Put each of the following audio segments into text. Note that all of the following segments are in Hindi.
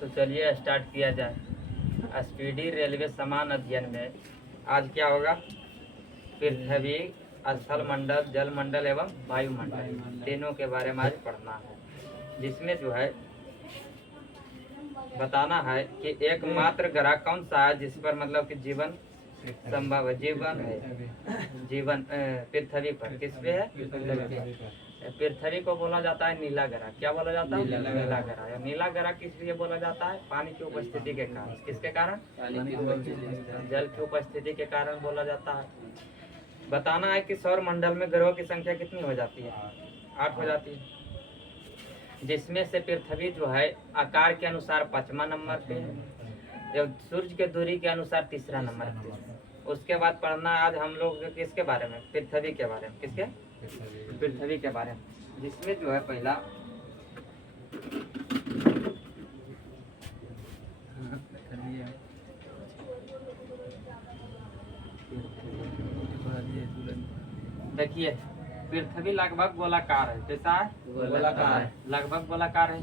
तो चलिए स्टार्ट किया जाए। स्पीडी रेलवे समान अध्ययन में आज क्या होगा? पृथ्वी, स्थल मंडल, जल मंडल एवं वायुमंडल तीनों के बारे में आज पढ़ना है, जिसमें जो है बताना है कि एकमात्र ग्रह कौन सा है जिस पर मतलब कि जीवन संभव है। जीवन है, जीवन पृथ्वी पर किस पे है? पृथ्वी को बोला जाता है नीला ग्रह। क्या बोला जाता है? नीला ग्रह। नीला ग्रह किस लिए बोला जाता है? पानी की उपस्थिति के कारण। किसके कारण? जल की उपस्थिति के कारण बोला जाता है। बताना है कि सौर मंडल में ग्रहों की संख्या कितनी हो जाती है? 8 हो जाती है, जिसमें से पृथ्वी जो है आकार के अनुसार 5वां नंबर पे है, सूर्य के दूरी के अनुसार 3रा नंबर पे है। उसके बाद पढ़ना आज हम लोग किसके बारे में? पृथ्वी के बारे में। किसके? पृथ्वी के बारे में, जिसमें जो है पहला देखिए, पृथ्वी लगभग गोलाकार है। कैसा है? गोलाकार है, लगभग गोलाकार है।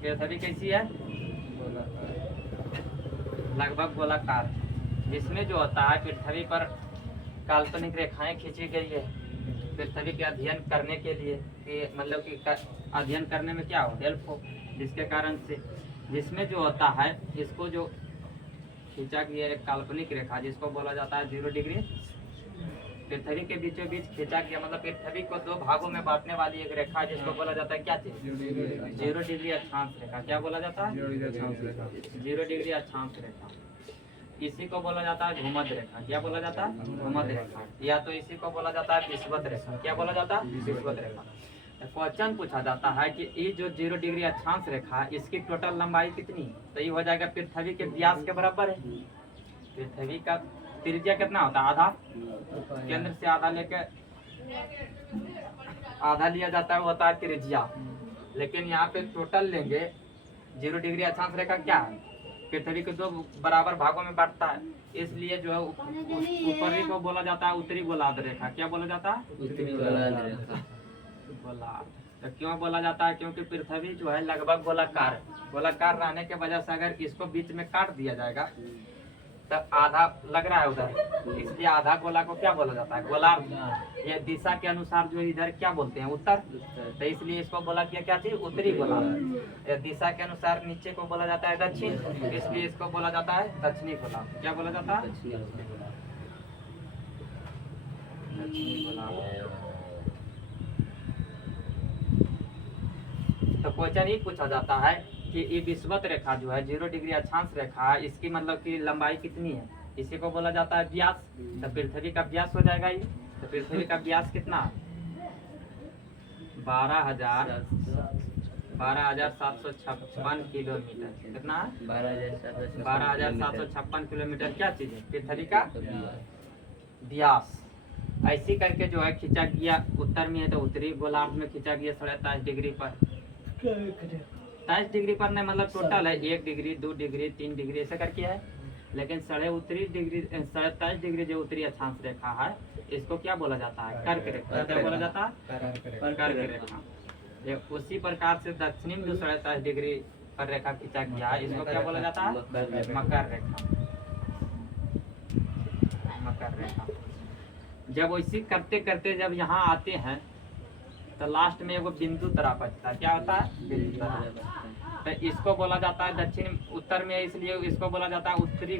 पृथ्वी कैसी है? लगभग गोलाकार, जिसमें जो होता है पृथ्वी पर काल्पनिक रेखाएं खींची गई है पृथ्वी के अध्ययन करने के लिए, कि मतलब कि अध्ययन करने में क्या हो, हेल्प हो, जिसके कारण से जिसमें जो होता है इसको जो खींचा गया एक काल्पनिक रेखा जिसको बोला जाता है 0 डिग्री, पृथ्वी के बीचों बीच खींचा गया, मतलब पृथ्वी को 2 भागों में बांटने वाली एक रेखा जिसको बोला जाता है क्या चीज? 0 डिग्री अक्षांश रेखा। क्या बोला जाता है? 0 डिग्री अक्षांश रेखा। इसी को बोला जाता है भूमध्य रेखा। क्या बोला जाता है? भूमध्य रेखा। या तो इसी को बोला जाता है विषुवत रेखा। क्या बोला जाता है? विषुवत रेखा। क्वेश्चन पूछा जाता है कि ये जो 0 डिग्री अक्षांश रेखा है इसकी टोटल लंबाई कितनी है? तो ये हो जाएगा पृथ्वी के व्यास के बराबर है। पृथ्वी का त्रिज्या कितना होता है? आधा। केंद्र से आधा लेकर आधा लिया जाता है, वो होता है त्रिज्या। लेकिन यहाँ पे टोटल लेंगे, 0 डिग्री अक्षांश रेखा क्या है? पृथ्वी के 2 बराबर भागों में बांटता है, इसलिए जो है ऊपरी को बोला जाता है उत्तरी गोलार्ध रेखा। क्या बोला जाता है? उत्तरी गोलार्ध रेखा। गोलार्ध तो क्यों बोला जाता है? क्योंकि पृथ्वी जो है लगभग गोलाकार है। गोलाकार रहने के वजह से अगर इसको बीच में काट दिया जाएगा तब आधा लग रहा है उधर, इसलिए आधा गोला को क्या बोला जाता है? गोलार्ध। ये दिशा के अनुसार जो इधर क्या बोलते हैं? उत्तर। तो इसलिए इसको बोला गया क्या चीज? उत्तरी गोलार्ध। ये दिशा के अनुसार नीचे को बोला जाता है दक्षिण, इसलिए इसको बोला जाता है दक्षिणी गोलार्ध। क्या बोला जाता है? दक्षिणी गोलार्ध। तो क्वेश्चन ये पूछा जाता है कि ये विषुवत रेखा जो है 0 डिग्री अक्षांश रेखा, इसकी मतलब की लंबाई कितनी है? इसी को बोला जाता है व्यास। तो पृथ्वी का व्यास हो जाएगा ये। तो पृथ्वी का व्यास कितना? 12,756 किलोमीटर। कितना है? 12,756 किलोमीटर। क्या चीज है? पृथ्वी का व्यास। ऐसी करके जो है खींचा गया, उत्तर में है तो उत्तरी गोलार्ध में खींचा गया 23.5 डिग्री पर। 23 डिग्री पर नहीं, मतलब टोटल है 1 डिग्री 2 डिग्री 3 डिग्री ऐसा करके है। लेकिन 23.5 डिग्री जो उत्तरी अक्षांश रेखा है इसको क्या बोला जाता है? कर्क रेखा। क्या बोला जाता है? कर्क रेखा। उसी प्रकार से दक्षिणी में जो 23.5 डिग्री पर रेखा खींचा गया है इसको क्या बोला जाता है? मकर रेखा। मकर रेखा। जब वैसी करते करते जब यहाँ आते हैं तो लास्ट में वो बिंदु तरह बचता है। क्या होता है? बिंदु तरह। तो इसको बोला जाता है दक्षिण उत्तर में, इसलिए इसको बोला जाता है उत्तरी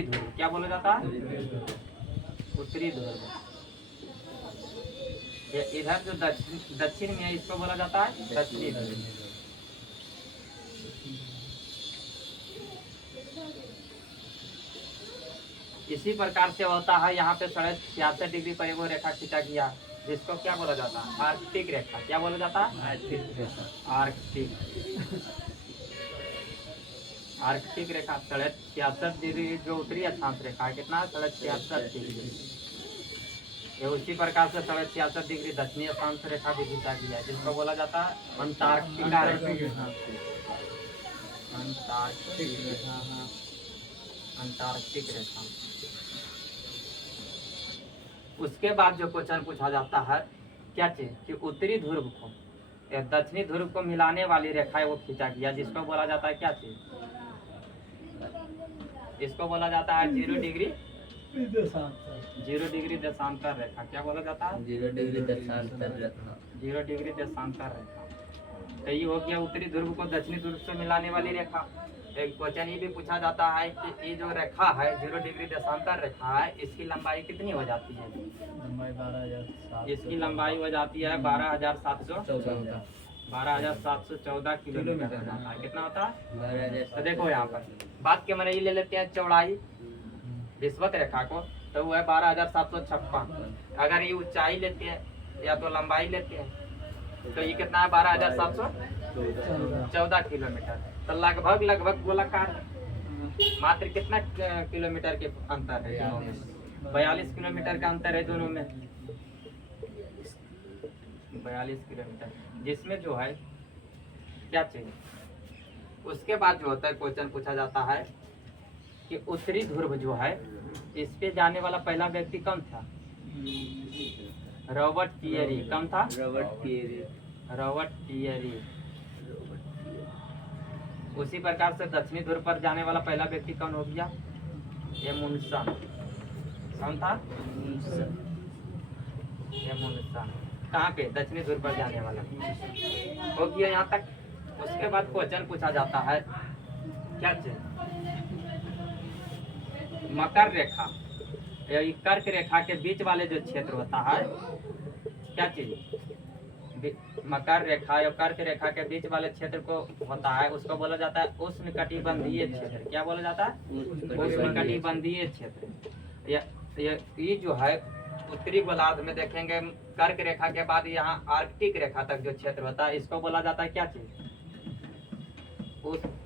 ध्रुव। क्या बोला जाता है? उत्तरी ध्रुव। इधर जो दक्षिण में है इसको बोला जाता है दक्षिणी ध्रुव। इसी प्रकार से होता है यहाँ पे 66.5 डिग्री पर वो रेखा खींचा गया जिसको क्या बोला जाता है? आर्कटिक रेखा। क्या बोला जाता है? आर्कटिक। आर्कटिक रेखा 66.5 डिग्री जो उत्तरी अक्षांश रेखा है कितना? 66.5 डिग्री। ये उसी प्रकार से 66.5 डिग्री दक्षिणी अक्षांश रेखा भी खींचा गया है जिसको बोला जाता है अंटार्कटिका रेखा। अंटार्कटिक रेखा। अंटार्कटिक रेखा। उसके बाद जो क्वेश्चन पूछा जाता है क्या चीज कि उत्तरी ध्रुव को या दक्षिणी ध्रुव को मिलाने वाली रेखा है वो खींचा गया, जिसको बोला जाता है क्या चीज, इसको बोला जाता है 0 डिग्री देशांतर रेखा। क्या बोला जाता है? 0 डिग्री देशांतर रेखा। 0 डिग्री देशांतर रेखा। तो ये हो गया उत्तरी ध्रुव को दक्षिणी ध्रुव से मिलाने वाली रेखा। एक क्वेश्चन ये भी पूछा जाता है कि ये जो रेखा है 0 डिग्री देशांतर रेखा है, इसकी लंबाई कितनी हो जाती है? लंबाई 12,700। इसकी लंबाई हो जाती है 12,714 किलोमीटर हो जाता है। कितना होता है? 12,714। तो देखो यहाँ पर बात के मैंने ये ले लेते हैं चौड़ाई विषुवत रेखा को, तो वो है 12,756। अगर ये ऊंचाई लेते हैं या तो लंबाई लेते हैं तो ये कितना है? 12,714 किलोमीटर। तो लगभग गोलाकार है। मात्र कितना किलोमीटर के अंतर है दोनों में? 42 किलोमीटर का अंतर है दोनों में, 42 किलोमीटर, जिसमें जो है क्या चाहिए। उसके बाद जो होता है क्वेश्चन पूछा जाता है कि उत्तरी ध्रुव जो है इस पे जाने वाला पहला व्यक्ति कौन था? Robert Peary. कौन था? Robert Peary. उसी प्रकार से दक्षिणी ध्रुव पर जाने वाला पहला व्यक्ति कौन हो गया? एमुंडसन। कौन था? एमुंडसन। कहाँ पे? दक्षिणी ध्रुव पर जाने वाला हो गया यहाँ तक। उसके बाद क्वेश्चन पूछा जाता है क्या चीज, मकर रेखा या कर्क रेखा के बीच वाले जो क्षेत्र होता है क्या चीज, मकर रेखा या कर्क रेखा के बीच वाले क्षेत्र को होता है, उसको बोला जाता है उष्णकटिबंधीय क्षेत्र। क्या बोला जाता है? उष्णकटिबंधीय क्षेत्र। ये जो है उत्तरी गोलार्ध में देखेंगे कर्क रेखा के बाद यहाँ आर्कटिक रेखा तक जो क्षेत्र होता है इसको बोला जाता है क्या चीज,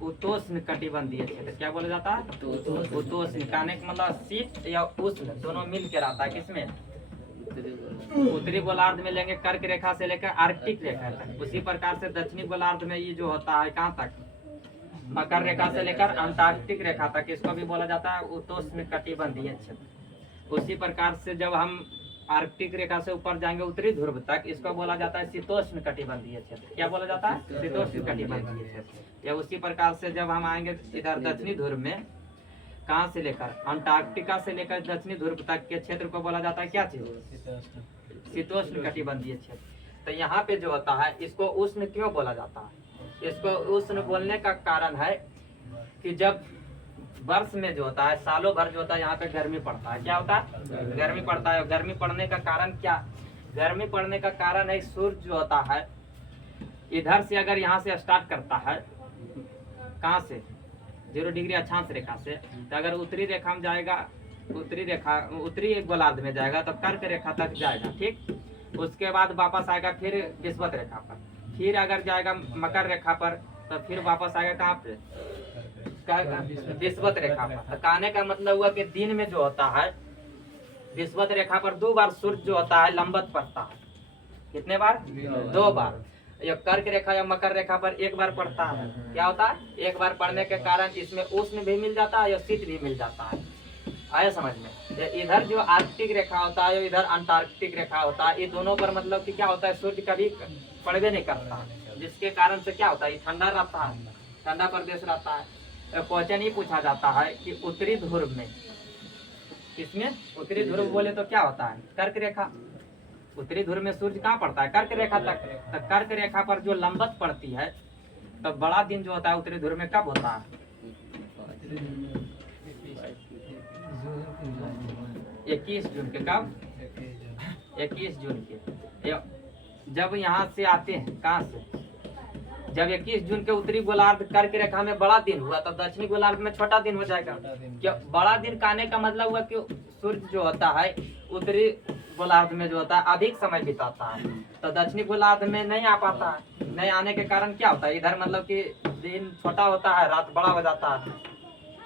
उतोष्ण कटिबंधीय क्षेत्र। क्या बोला जाता है? उतोष्ण। कहने का मतलब शीत या उष्ण दोनों मिल के रहता है। किसमें? उत्तरी गोलार्ध में लेंगे कर्क रेखा से लेकर आर्कटिक रेखा तक। उसी प्रकार से दक्षिणी गोलार्ध में ये जो होता है कहाँ तक, मकर रेखा से लेकर अंटार्कटिक रेखा तक, इसको भी बोला जाता है उतोष्ण कटिबंधीय क्षेत्र। उसी प्रकार से जब हम आर्कटिक रेखा से ऊपर जाएंगे उत्तरी ध्रुव तक, इसको बोला जाता है शीतोष्ण कटिबंधीय क्षेत्र। क्या बोला जाता है? शीतोष्ण कटिबंधीय क्षेत्र। या उसी प्रकार से जब हम आएंगे इधर दक्षिणी ध्रुव में, कहाँ से लेकर अंटार्कटिका से लेकर दक्षिणी ध्रुव तक के क्षेत्र को बोला जाता है क्या चीज, शीतोष्ण कटिबंधीय क्षेत्र। तो यहाँ पे जो होता है इसको उष्ण क्यों बोला जाता है? इसको उष्ण बोलने का कारण है कि जब वर्ष में जो होता है सालों भर जो होता है यहाँ पे गर्मी पड़ता है। क्या होता है? गर्मी पड़ता है। गर्मी पड़ने का कारण क्या? गर्मी पड़ने का कारण है सूर्य जो होता है इधर से अगर यहाँ से स्टार्ट करता है, कहाँ से? 0 डिग्री अक्षांश रेखा से, तो अगर उत्तरी रेखा में जाएगा, उत्तरी गोलार्ध में जाएगा तो कर्क रेखा तक जाएगा, ठीक। उसके बाद वापस आएगा फिर विषुवत रेखा पर, फिर अगर जाएगा मकर रेखा पर तो फिर वापस आएगा कहाँ पे? विषुवत रेखा पर। तो कहने का मतलब हुआ कि दिन में जो होता है विषुवत रेखा पर 2 बार सूर्य जो होता है लंबवत पड़ता है। कितने बार? 2 बार। या कर्क रेखा या मकर रेखा पर 1 बार पड़ता है। क्या होता है? 1 बार पड़ने के कारण इसमें उष्ण भी मिल जाता है या शीत भी मिल जाता है। आया समझ में? इधर जो आर्कटिक रेखा होता है, इधर अंटार्कटिक रेखा होता है, ये दोनों पर मतलब कि क्या होता है, सूर्य कभी पड़वे नहीं करता है, जिसके कारण से क्या होता है, ठंडा रहता है, ठंडा प्रदेश रहता है। क्वेश्चन ही पूछा जाता है कि उत्तरी ध्रुव में, किसमें? उत्तरी ध्रुव बोले तो क्या होता है? कर्क रेखा। उत्तरी ध्रुव में सूर्य कहाँ पड़ता है? कर्क रेखा तक। तो कर्क रेखा पर जो लंबवत पड़ती है तो बड़ा दिन जो होता है उत्तरी ध्रुव में कब होता है? 21 जून के। कब? 21 जून के। जब यहाँ से आते हैं, कहाँ से? जब 21 जून के उत्तरी गोलार्ध कर्क रेखा में बड़ा दिन हुआ तो दक्षिणी गोलार्ध में छोटा दिन हो जाएगा। क्या बड़ा दिन कहने का मतलब हुआ कि सूर्य जो होता है उत्तरी गोलार्ध में जो होता है अधिक समय बिताता है, तो दक्षिणी गोलार्ध में नहीं आ पाता है। नहीं आने के कारण क्या होता है, इधर मतलब कि दिन छोटा होता है, रात बड़ा हो जाता है।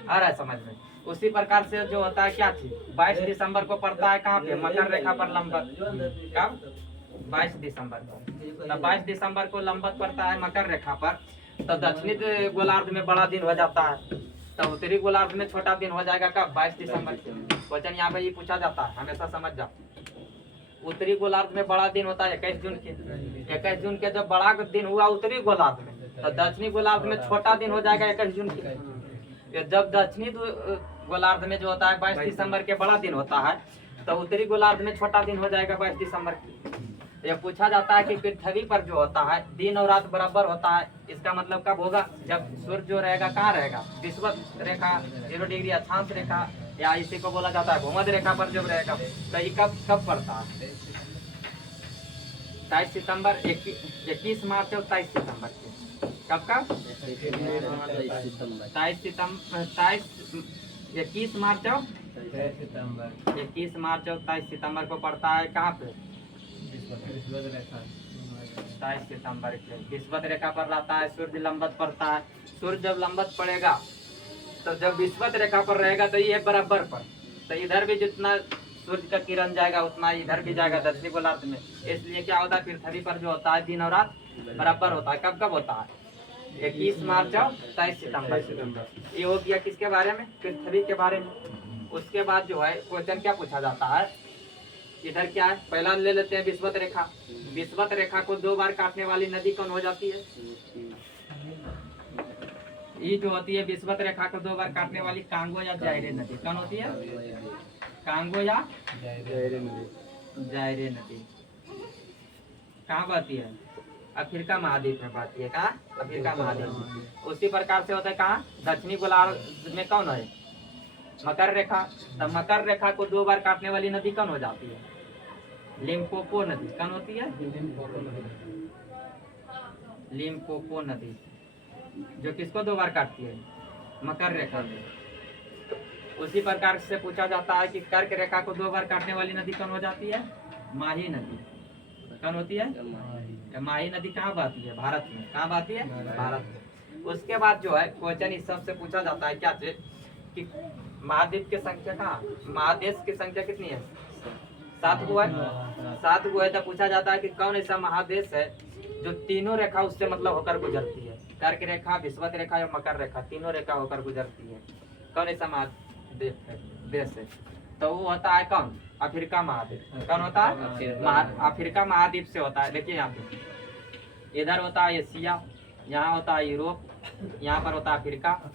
आ रहा है समझ में? उसी प्रकार से जो होता है क्या चीज, 22 दिसंबर को पड़ता है कहाँ पे? मकर रेखा पर लंबवत। कब? 22 दिसंबर को। तो 22 दिसंबर को लंबवत पड़ता है मकर रेखा पर, तो दक्षिणी गोलार्ध में बड़ा दिन हो जाता है। तो उत्तरी गोलार्ध में छोटा दिन हो जाएगा कब? 22 दिसंबर। क्वेश्चन यहाँ पे ये पूछा जाता है, हमेशा समझ जाओ। उत्तरी गोलार्ध में बड़ा दिन होता है 21 जून के। 21 जून के जब बड़ा दिन हुआ उत्तरी गोलार्ध में, तो दक्षिणी गोलार्ध में छोटा दिन हो जाएगा 21 जून के। जब दक्षिणी गोलार्ध में जो होता है 22 दिसंबर के बड़ा दिन होता है, तो उत्तरी गोलार्ध में छोटा दिन हो जाएगा 22 दिसंबर की। यह पूछा जाता है कि पृथ्वी पर जो होता है दिन और रात बराबर होता है, इसका मतलब कब होगा? जब सूर्य जो रहेगा कहाँ रहेगा? विषुवत रेखा 0 डिग्री अक्षांश रेखा, या इसी को बोला जाता है भूमध्य रेखा पर जब रहेगा। तो ये कब पड़ता है? 23 सितंबर, 21 मार्च और 23 सितंबर के। कब 21 मार्च और 23 सितंबर को पड़ता है। कहाँ पे? 27 सितंबर के विषुवत रेखा पर रहता है। सूर्य लंबत पड़ता है। सूर्य जब लंबत पड़ेगा तो जब विषुवत रेखा पर रहेगा तो ये बराबर पर, तो इधर भी जितना सूर्य का किरण जाएगा उतना इधर भी जाएगा दक्षिणी गोलार्ध में। इसलिए क्या होता है? पृथ्वी पर जो होता है दिन और रात बराबर होता है। कब होता है? 21 मार्च और 23 सितंबर। ये हो गया किसके बारे में? पृथ्वी के बारे में। उसके बाद जो है क्वेश्चन क्या पूछा जाता है, इधर क्या है? पहला ले लेते हैं विषुवत रेखा। विषुवत रेखा को 2 बार काटने वाली नदी कौन हो जाती है? ये जो होती है विषुवत रेखा को 2 बार काटने वाली कांगो या जायरे नदी कौन होती है? कांगो या जायरे नदी। कहाँ बहती है? अफ्रीका महाद्वीप में बहती है। कहाँ? अफ्रीका महाद्वीप। उसी प्रकार से होता है कहाँ? दक्षिणी गोलार्ध में कौन है? मकर रेखा। तब मकर रेखा को 2 बार काटने वाली नदी कौन हो जाती है? लिम्पोपो नदी। कौन होती है? लिम्पोपो नदी, जो किसको 2 बार काटती है? मकर रेखा में। उसी प्रकार से पूछा जाता है कि कर्क रेखा को 2 बार काटने वाली नदी कौन हो जाती है? माही नदी। कौन होती है? माही नदी कहाँ बहती है? भारत में। कहाँ बहती है? भारत में। उसके बाद जो है क्वेश्चन इस सबसे पूछा जाता है क्या चीज कि महाद्वीप की संख्या कहाँ? महादेश की संख्या कितनी है? 7 गो है। 7 गो है। तो पूछा जाता है कि कौन ऐसा महादेश है जो तीनों रेखा उससे मतलब होकर गुजरती है? कर्क रेखा, विषुवत रेखा और मकर रेखा, तीनों रेखा होकर गुजरती है। कौन ऐसा महादेश है? देश है? तो वो होता है कौन? अफ्रीका महाद्वीप। कौन होता है? अफ्रीका महाद्वीप से होता है। देखिए यहाँ पे इधर होता है एशिया, यहाँ होता है यूरोप, यहाँ पर होता है अफ्रीका,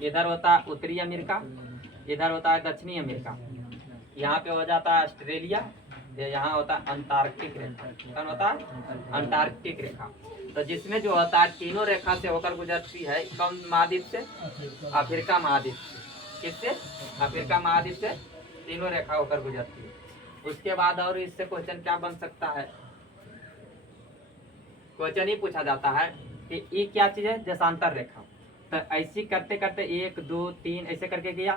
इधर होता है उत्तरी अमेरिका, इधर होता है दक्षिणी अमेरिका, यहाँ पे हो जाता है ऑस्ट्रेलिया, यहाँ होता है अंटार्कटिक रेखा। कौन होता है? अंटार्कटिक रेखा। तो जिसमें जो होता है तीनों रेखा से होकर गुजरती है कौन महाद्वीप से? अफ्रीका महाद्वीप से। किससे? अफ्रीका महाद्वीप से तीनों रेखा होकर गुजरती है। उसके बाद और इससे क्वेश्चन क्या बन सकता है? क्वेश्चन ही पूछा जाता है कि ये क्या चीज है? देशांतर रेखा। तो ऐसी करते करते 1 2 3 ऐसे करके गया,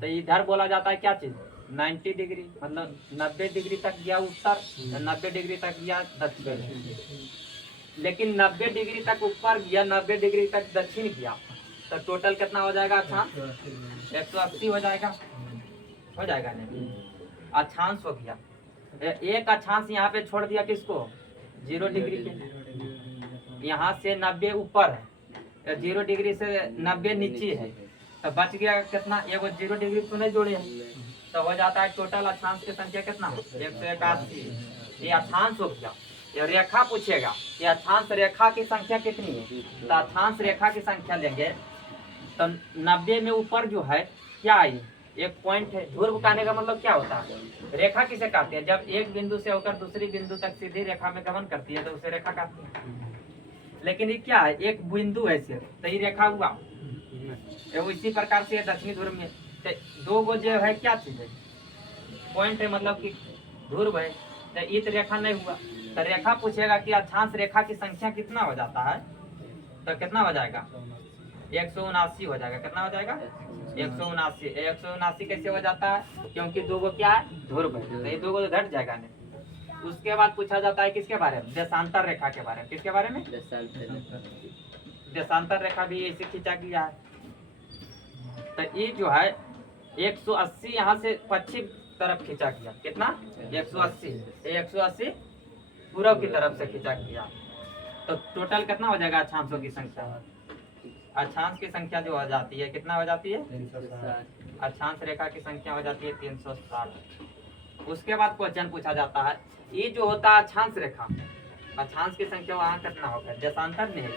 तो इधर बोला जाता है क्या चीज? 90 डिग्री, मतलब 90 डिग्री तक गया उत्तर, 90 डिग्री तक गया दक्षिण। लेकिन 90 डिग्री तक ऊपर गया, 90 डिग्री तक दक्षिण गया, तो टोटल कितना हो जाएगा? अक्षांश 180 हो जाएगा। हो जाएगा नहीं? अक्षांश हो गया। एक अक्षांश यहाँ पे छोड़ दिया किसको? 0 डिग्री के। यहाँ से 90 ऊपर है, 0 डिग्री से 90 नीचे है, तो बच गया कितना? ये वो 0 डिग्री तो नहीं जोड़े हैं, तो हो जाता है टोटल अक्षांश की संख्या कितना? 181। ये अक्षांश हो गया। ये रेखा पूछेगा ये अक्षांश रेखा की संख्या कितनी है, तो अक्षांश रेखा की संख्या लेंगे तो 90 में ऊपर जो है क्या है? एक पॉइंट है। ध्रुव कहने का मतलब क्या होता है? रेखा किसे कहते हैं? जब एक बिंदु से होकर दूसरी बिंदु तक सीधी रेखा में गमन करती है तो उसे रेखा कहते हैं। लेकिन ये क्या है? एक बिंदु है सिर्फ, तो ये रेखा हुआ। इसी प्रकार से दक्षिणी ध्रुव में 2 गो जो है क्या चीज है? पॉइंट है, मतलब कि ध्रुव है। तो ये तो रेखा नहीं हुआ। तो रेखा पूछेगा कि अक्षांश रेखा की संख्या कितना हो जाता है, तो कितना हो जाएगा? 179 हो जाएगा। कितना हो जाएगा? 179। 179 कैसे हो जाता है? क्योंकि 2 गो क्या है? ध्रुव है, तो ये 2 गो घट जाएगा नहीं। उसके बाद पूछा जाता है किसके बारे में? देशांतर रेखा के बारे में। किसके बारे में? देशांतर रेखा भी ऐसे खींचा गया है। तो ये जो है 180 यहाँ से पश्चिम तरफ खींचा गया। कितना? 180। 180 पूर्व की तरफ से खींचा गया। तो टोटल कितना हो जाएगा अक्षांशों की संख्या? अक्षांश की संख्या जो हो जाती है कितना हो जाती है? 360। अक्षांश रेखा की संख्या हो जाती है 360। उसके बाद क्वेश्चन पूछा जाता है ये जो होता है अक्षांश रेखा, अक्षांश की संख्या वहाँ कितना होगा? देशांतर नहीं है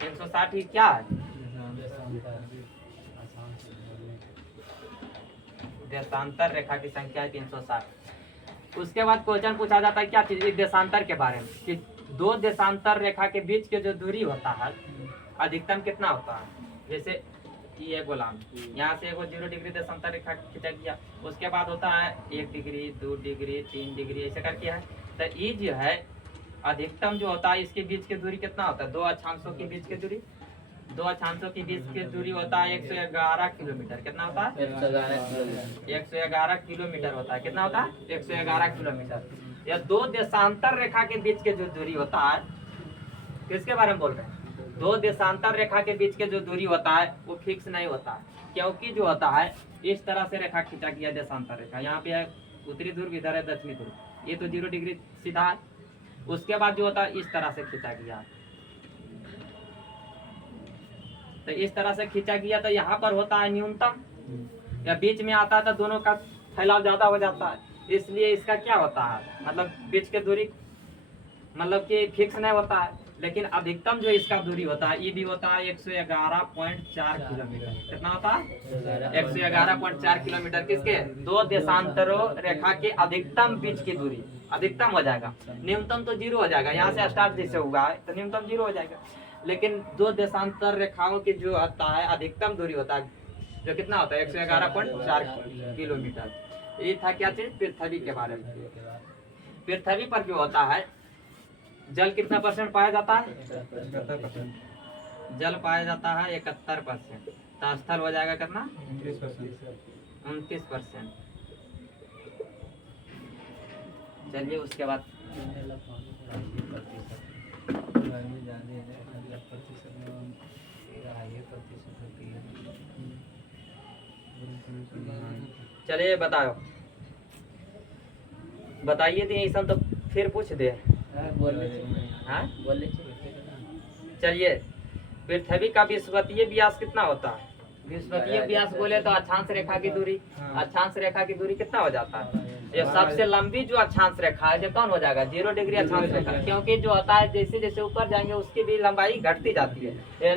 360 ही क्या है? देशांतर रेखा की संख्या है 360। उसके बाद क्वेश्चन पूछा जाता है क्या चीज? देशांतर के बारे में कि दो देशांतर रेखा के बीच के जो दूरी होता है अधिकतम कितना होता है? जैसे ये गोलाम यहाँ से 0 डिग्री देशांतर रेखा खींचा गया, उसके बाद होता है 1 डिग्री 2 डिग्री 3 डिग्री ऐसे करके है। तो ये जो है अधिकतम जो होता है इसके बीच की दूरी कितना होता है? दो अक्षांशों के बीच की दूरी, दो अक्षांशों के बीच की दूरी होता है 111 किलोमीटर। कितना होता है? 111 किलोमीटर होता है। कितना होता है? 111 किलोमीटर। या दो देशांतर रेखा के बीच के जो दूरी होता है, किसके बारे में बोल रहे हैं? दो देशांतर रेखा के बीच के जो दूरी होता है वो फिक्स नहीं होता, क्योंकि जो होता है इस तरह से रेखा खींचा गया देशांतर रेखा। यहाँ पे है उत्तरी ध्रुव, इधर है दक्षिणी ध्रुव, ये तो 0 डिग्री सीधा है। उसके बाद जो होता है इस तरह से खींचा गया, तो इस तरह से खींचा गया तो यहाँ पर होता है न्यूनतम, या बीच में आता है तो दोनों का फैलाव ज्यादा हो जाता है, इसलिए इसका क्या होता है मतलब बीच के दूरी मतलब कि फिक्स नहीं होता है। लेकिन अधिकतम जो इसका दूरी होता है ये भी होता है 111.4 किलोमीटर। कितना होता है? 111.4 किलोमीटर। किसके? दो देशांतरों रेखा के अधिकतम बीच की दूरी। अधिकतम हो जाएगा, न्यूनतम तो 0 हो जाएगा। यहाँ से स्टार्ट जैसे हुआ है तो न्यूनतम 0 हो जाएगा, लेकिन दो देशांतर रेखाओं की जो होता है अधिकतम दूरी होता है जो कितना होता है 111.4 किलोमीटर। ये था क्या चीज? पृथ्वी के बारे में। पृथ्वी पर जो होता है जल कितना % पाया जाता है? 71%। जल पाया जाता है 71%। तो स्थल हो जाएगा कितना? 29%। चलिए उसके बाद चलिए बताइए तो ऐसा तो फिर पूछ दे। हाँ? चलिए पृथ्वी का विषुवतीय व्यास कितना होता है? विषुवतीय व्यास बोले तो अक्षांश रेखा की दूरी, अक्षांश रेखा की दूरी कितना हो जाता है? ये सबसे लंबी जो अक्षांश रेखा है जो कौन हो जाएगा? 0 डिग्री अक्षांश रेखा, क्योंकि जो होता है जैसे जैसे ऊपर जाएंगे उसकी भी लंबाई घटती जाती है।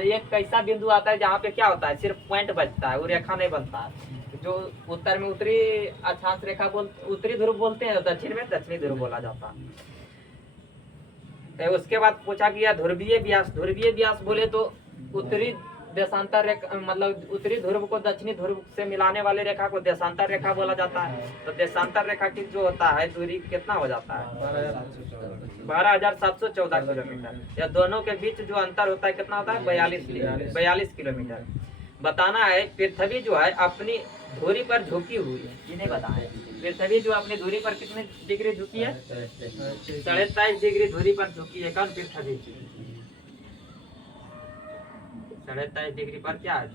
एक कैसा बिंदु आता है जहाँ पे क्या होता है सिर्फ पॉइंट बचता है, वो रेखा नहीं बनता है। जो उत्तर में उत्तरी अक्षांश रेखा उत्तरी ध्रुव बोलते हैं, दक्षिण में दक्षिणी ध्रुव बोला जाता है। तो उसके बाद पूछा गया ध्रुवीय व्यास। ध्रुवीय व्यास बोले तो उत्तरी देशांतर रेखा मतलब उत्तरी ध्रुव को दक्षिणी ध्रुव से मिलाने वाले रेखा को देशांतर रेखा बोला जाता है। तो देशांतर रेखा की जो होता है दूरी कितना हो जाता है? 12,714 किलोमीटर। या दोनों के बीच जो अंतर होता है कितना होता है? 42 किलोमीटर। बताना है पृथ्वी जो है अपनी धुरी पर झुकी हुई है, ये नहीं बताया। पृथ्वी जो अपनी धुरी पर कितने डिग्री झुकी है? 23.5 डिग्री धुरी पर झुकी है। कौन? पृथ्वी 23.5 डिग्री पर क्या है?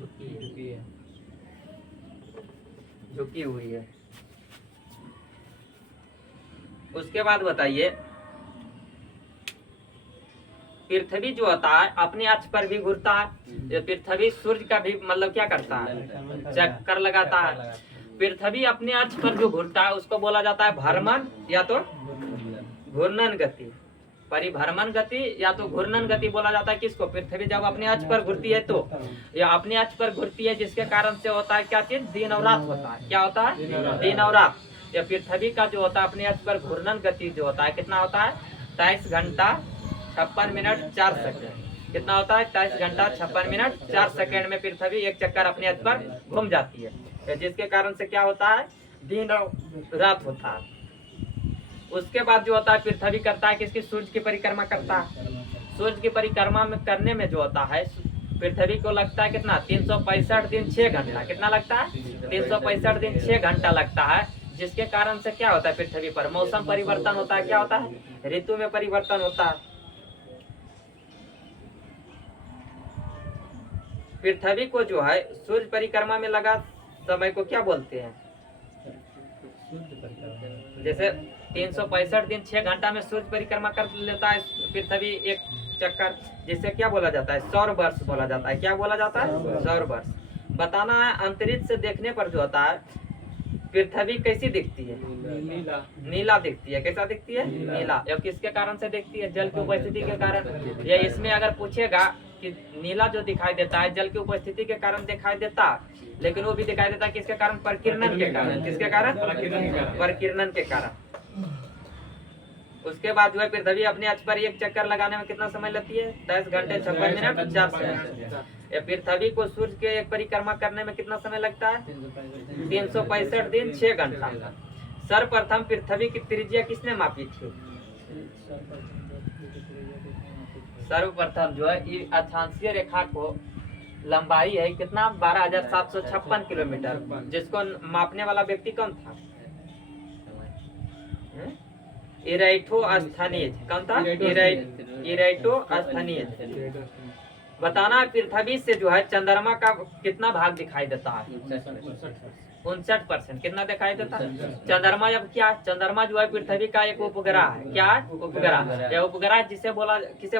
झुकी हुई है। उसके बाद बताइए पृथ्वी जो होता है अपने अक्ष पर भी घूरता है। ये पृथ्वी सूर्य का भी मतलब क्या करता है? चक्कर लगाता है। पृथ्वी अपने अक्ष पर जो घूरता है उसको बोला जाता है भ्रमण या तो घूर्णन गति। परिभ्रमण गति या तो घूर्णन गति बोला जाता है। किसको? पृथ्वी जब अपने अक्ष पर घूरती है तो, या अपने अक्ष पर घूरती है जिसके कारण से होता है क्या चीज? दिन और रात होता है। क्या होता है? दिन और रात। या पृथ्वी का जो होता है अपने अक्ष पर घूर्णन गति जो होता है कितना होता है? 23 घंटा 56 मिनट 4 सेकंड। कितना होता है? 23 घंटा 56 मिनट 4 सेकंड में पृथ्वी एक चक्कर अपने अक्ष पर घूम जाती है, जिसके कारण से क्या होता है? दिन और रात होता है। उसके बाद जो होता है पृथ्वी करता है किसकी? सूर्य की परिक्रमा करता है। सूर्य की परिक्रमा में करने में जो होता है पृथ्वी को लगता है कितना? 365 दिन 6 घंटा। कितना लगता है? 365 दिन 6 घंटा लगता है, जिसके कारण से क्या होता है पृथ्वी पर? मौसम परिवर्तन होता है। क्या होता है? ऋतु में परिवर्तन होता है। पृथ्वी को जो है सूर्य परिक्रमा में लगा समय को क्या बोलते हैं? जैसे 365 दिन 6 घंटा में सूर्य परिक्रमा कर लेता है पृथ्वी एक चक्कर, जिसे क्या बोला जाता है, सौर वर्ष बोला जाता है। क्या बोला जाता है, सौर वर्ष। बताना है अंतरिक्ष से देखने पर जो होता है पृथ्वी कैसी दिखती है, नीला। नीला दिखती है। कैसा दिखती है, नीला। या किसके कारण से दिखती है, जल की उपस्थिति के कारण। या इसमें अगर पूछेगा कि नीला जो दिखाई देता है जल की उपस्थिति के कारण दिखाई देता, लेकिन वो भी दिखाई देता है किसके कारण, प्रकीर्णन के कारण। किसके कारण, प्रकीर्णन के कारण। उसके बाद जो है पृथ्वी अपने अक्ष पर एक चक्कर लगाने में कितना समय लेती है, 10 घंटे 56 मिनट 4 सेकंड। या पृथ्वी को सूर्य के एक परिक्रमा करने में कितना समय लगता है, 365 दिन 6 घंटा। सर्वप्रथम पृथ्वी की त्रिज्या किसने मापी थी, सर्वप्रथम जो है ये अक्षांशीय रेखा को लंबाई है कितना, 12,756 किलोमीटर। जिसको मापने वाला व्यक्ति कौन था, इराइटोस्थनीज। कौन था, इराइटोस्थनीज। बताना है पृथ्वी से जो है चंद्रमा का कितना भाग दिखाई देता है, 59%। कितना दिखाई देता है चंद्रमा। जब क्या, चंद्रमा जो है पृथ्वी का एक उपग्रह है। क्या है, उपग्रह। यह उपग्रह किसे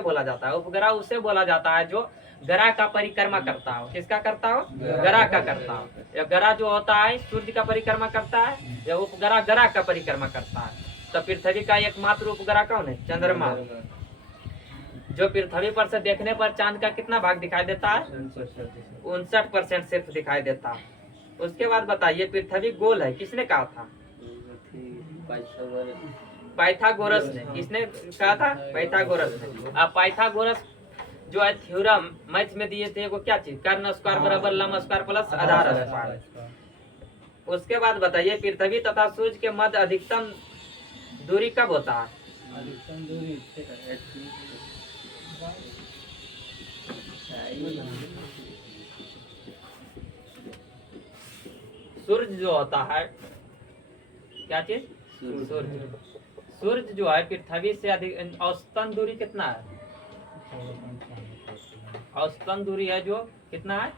बोला जाता है, उपग्रह उसे बोला जाता है जो ग्रह का परिक्रमा करता हो। किसका करता हो, ग्रह का करता हो। यह ग्रह जो होता है सूर्य का परिक्रमा करता है, यह उपग्रह ग्रह का परिक्रमा करता है। तो पृथ्वी का एकमात्र उपग्रह कौन है, चंद्रमा। जो पृथ्वी पर से देखने पर चांद का कितना भाग दिखाई देता है, 59% सिर्फ दिखाई देता है। उसके बाद बताइए पृथ्वी गोल है किसने कहा था, पाइथागोरस ने। किसने कहा था, पाइथागोरस ने। अब पाइथागोरस जो है थ्योरम मैथ में दिए थे, वो क्या चीज, कर्ण स्क्वायर बराबर लंब स्क्वायर प्लस आधार स्क्वायर। उसके बाद बताइए पृथ्वी तथा सूर्य के मध्य अधिकतम दूरी कब होता है, अधिकतम दूरी सूर्य जो होता है, क्या चीज, सूर्य जो है पृथ्वी से अधिक औसतन दूरी कितना है, औसतन दूरी है जो कितना है,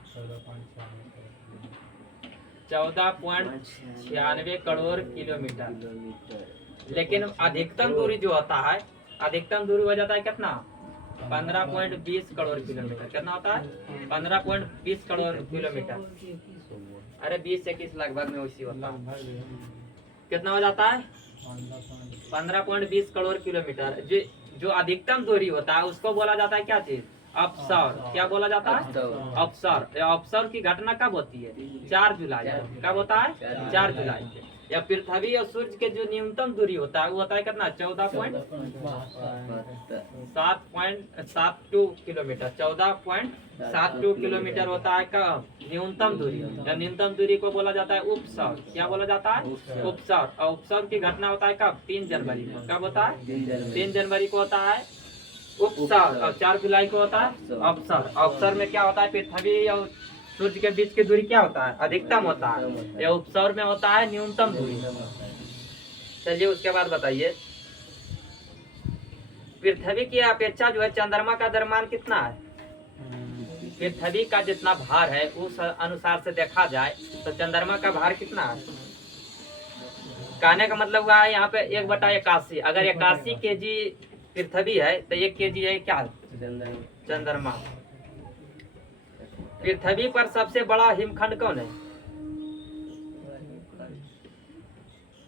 14.96 करोड़ किलोमीटर। लेकिन अधिकतम दूरी जो होता है, अधिकतम दूरी हो जाता है कितना, 15.20 करोड़ किलोमीटर। कितना होता है, 15.20 करोड़ किलोमीटर। अरे 20 से 21 लगभग में उसी होता है। कितना हो जाता है, 15.20 करोड़ किलोमीटर। जो अधिकतम दूरी होता है उसको बोला जाता है क्या चीज, अपसौर। क्या बोला जाता है, अपसौर। अपसौर की घटना कब होती है, 4 जुलाई। कब होता है, 4 जुलाई। या पृथ्वी और सूर्य के जो न्यूनतम दूरी होता है वो होता है कितना, 14.72 किलोमीटर। 14.72 किलोमीटर होता है का न्यूनतम दूरी। या न्यूनतम दूरी को बोला जाता है उपसौर। क्या बोला जाता है, उपसौर। और उपसौर की घटना होता है कब, 3 जनवरी को। कब होता है, 3 जनवरी को होता है उपसौर। और 4 जुलाई को होता है अवसर। अवसर में क्या होता है, पृथ्वी और सूर्य के बीच की दूरी क्या होता है, अधिकतम होता है। या उपसौर में होता है न्यूनतम दूरी। चलिए उसके बाद बताइए पृथ्वी की अपेक्षा जो है चंद्रमा का द्रव्यमान कितना है। पृथ्वी का जितना भार है उस अनुसार से देखा जाए तो चंद्रमा का भार कितना है। कहने का मतलब हुआ है यहाँ पे 1/81। अगर 81 केजी पृथ्वी है तो 1 केजी है क्या, चंद्रमा। पृथ्वी पर सबसे बड़ा हिमखंड कौन है,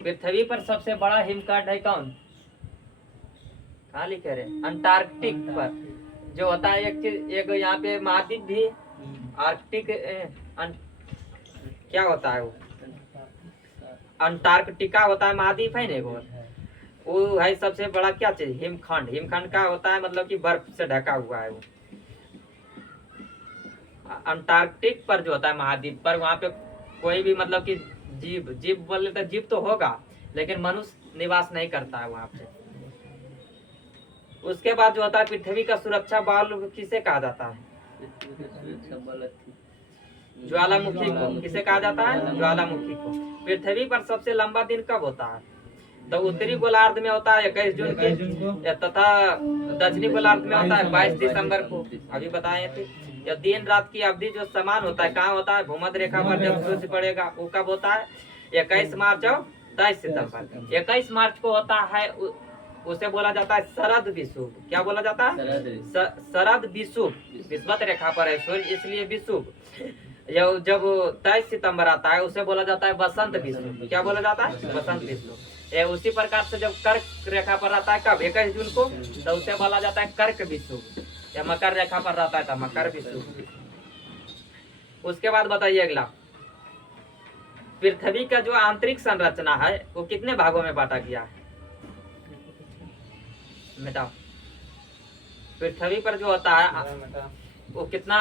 पृथ्वी पर सबसे बड़ा हिमखंड है कौन, कहाँ लिखे रहे, अंटार्कटिक पर जो होता है एक चीज, एक यहाँ पे महाद्वीप भी आर्कटिक क्या होता है वो, अंटार्कटिका होता है महाद्वीप है ना, वो है सबसे बड़ा क्या चीज, हिमखंड। हिमखंड का होता है मतलब कि बर्फ से ढका हुआ है वो। अंटार्कटिक पर जो होता है महाद्वीप पर, वहाँ पे कोई भी मतलब कि जीव बोले तो जीव तो होगा लेकिन मनुष्य निवास नहीं करता है वहाँ पे। उसके बाद जो होता है पृथ्वी का सुरक्षा बल किसे कहा जाता है, ज्वालामुखी को। किसे कहा जाता है, ज्वालामुखी को। पृथ्वी पर सबसे लंबा दिन कब होता है, तो उत्तरी गोलार्ध में होता है 21 जून के, तथा दक्षिणी गोलार्ध में होता है 22 दिसंबर को। अभी बताए थे। या दिन रात की अवधि जो समान होता है कहाँ होता है, भूमध्य रेखा पर जब सूर्य पड़ेगा वो कब होता है, 21 मार्च और 23 सितंबर। 21 मार्च को होता है उसे बोला जाता है शरद विषुव। क्या बोला जाता है? शरद विषुव। विषुवत रेखा पर है सूर्य, इसलिए विषुव। जब 23 सितंबर आता है उसे बोला जाता है बसंत विषुव। क्या बोला जाता है? बसंत विषुव। ये उसी प्रकार से जब कर्क रेखा पर आता है कब 21 जून को, तो उसे बोला जाता है कर्क विषुव। या मकर रेखा पर रहता है तो मकर विषुव। उसके बाद बताइए अगला, पृथ्वी का जो आंतरिक संरचना है वो कितने भागों में बांटा गया है? बेटा पृथ्वी पर जो होता है वो कितना,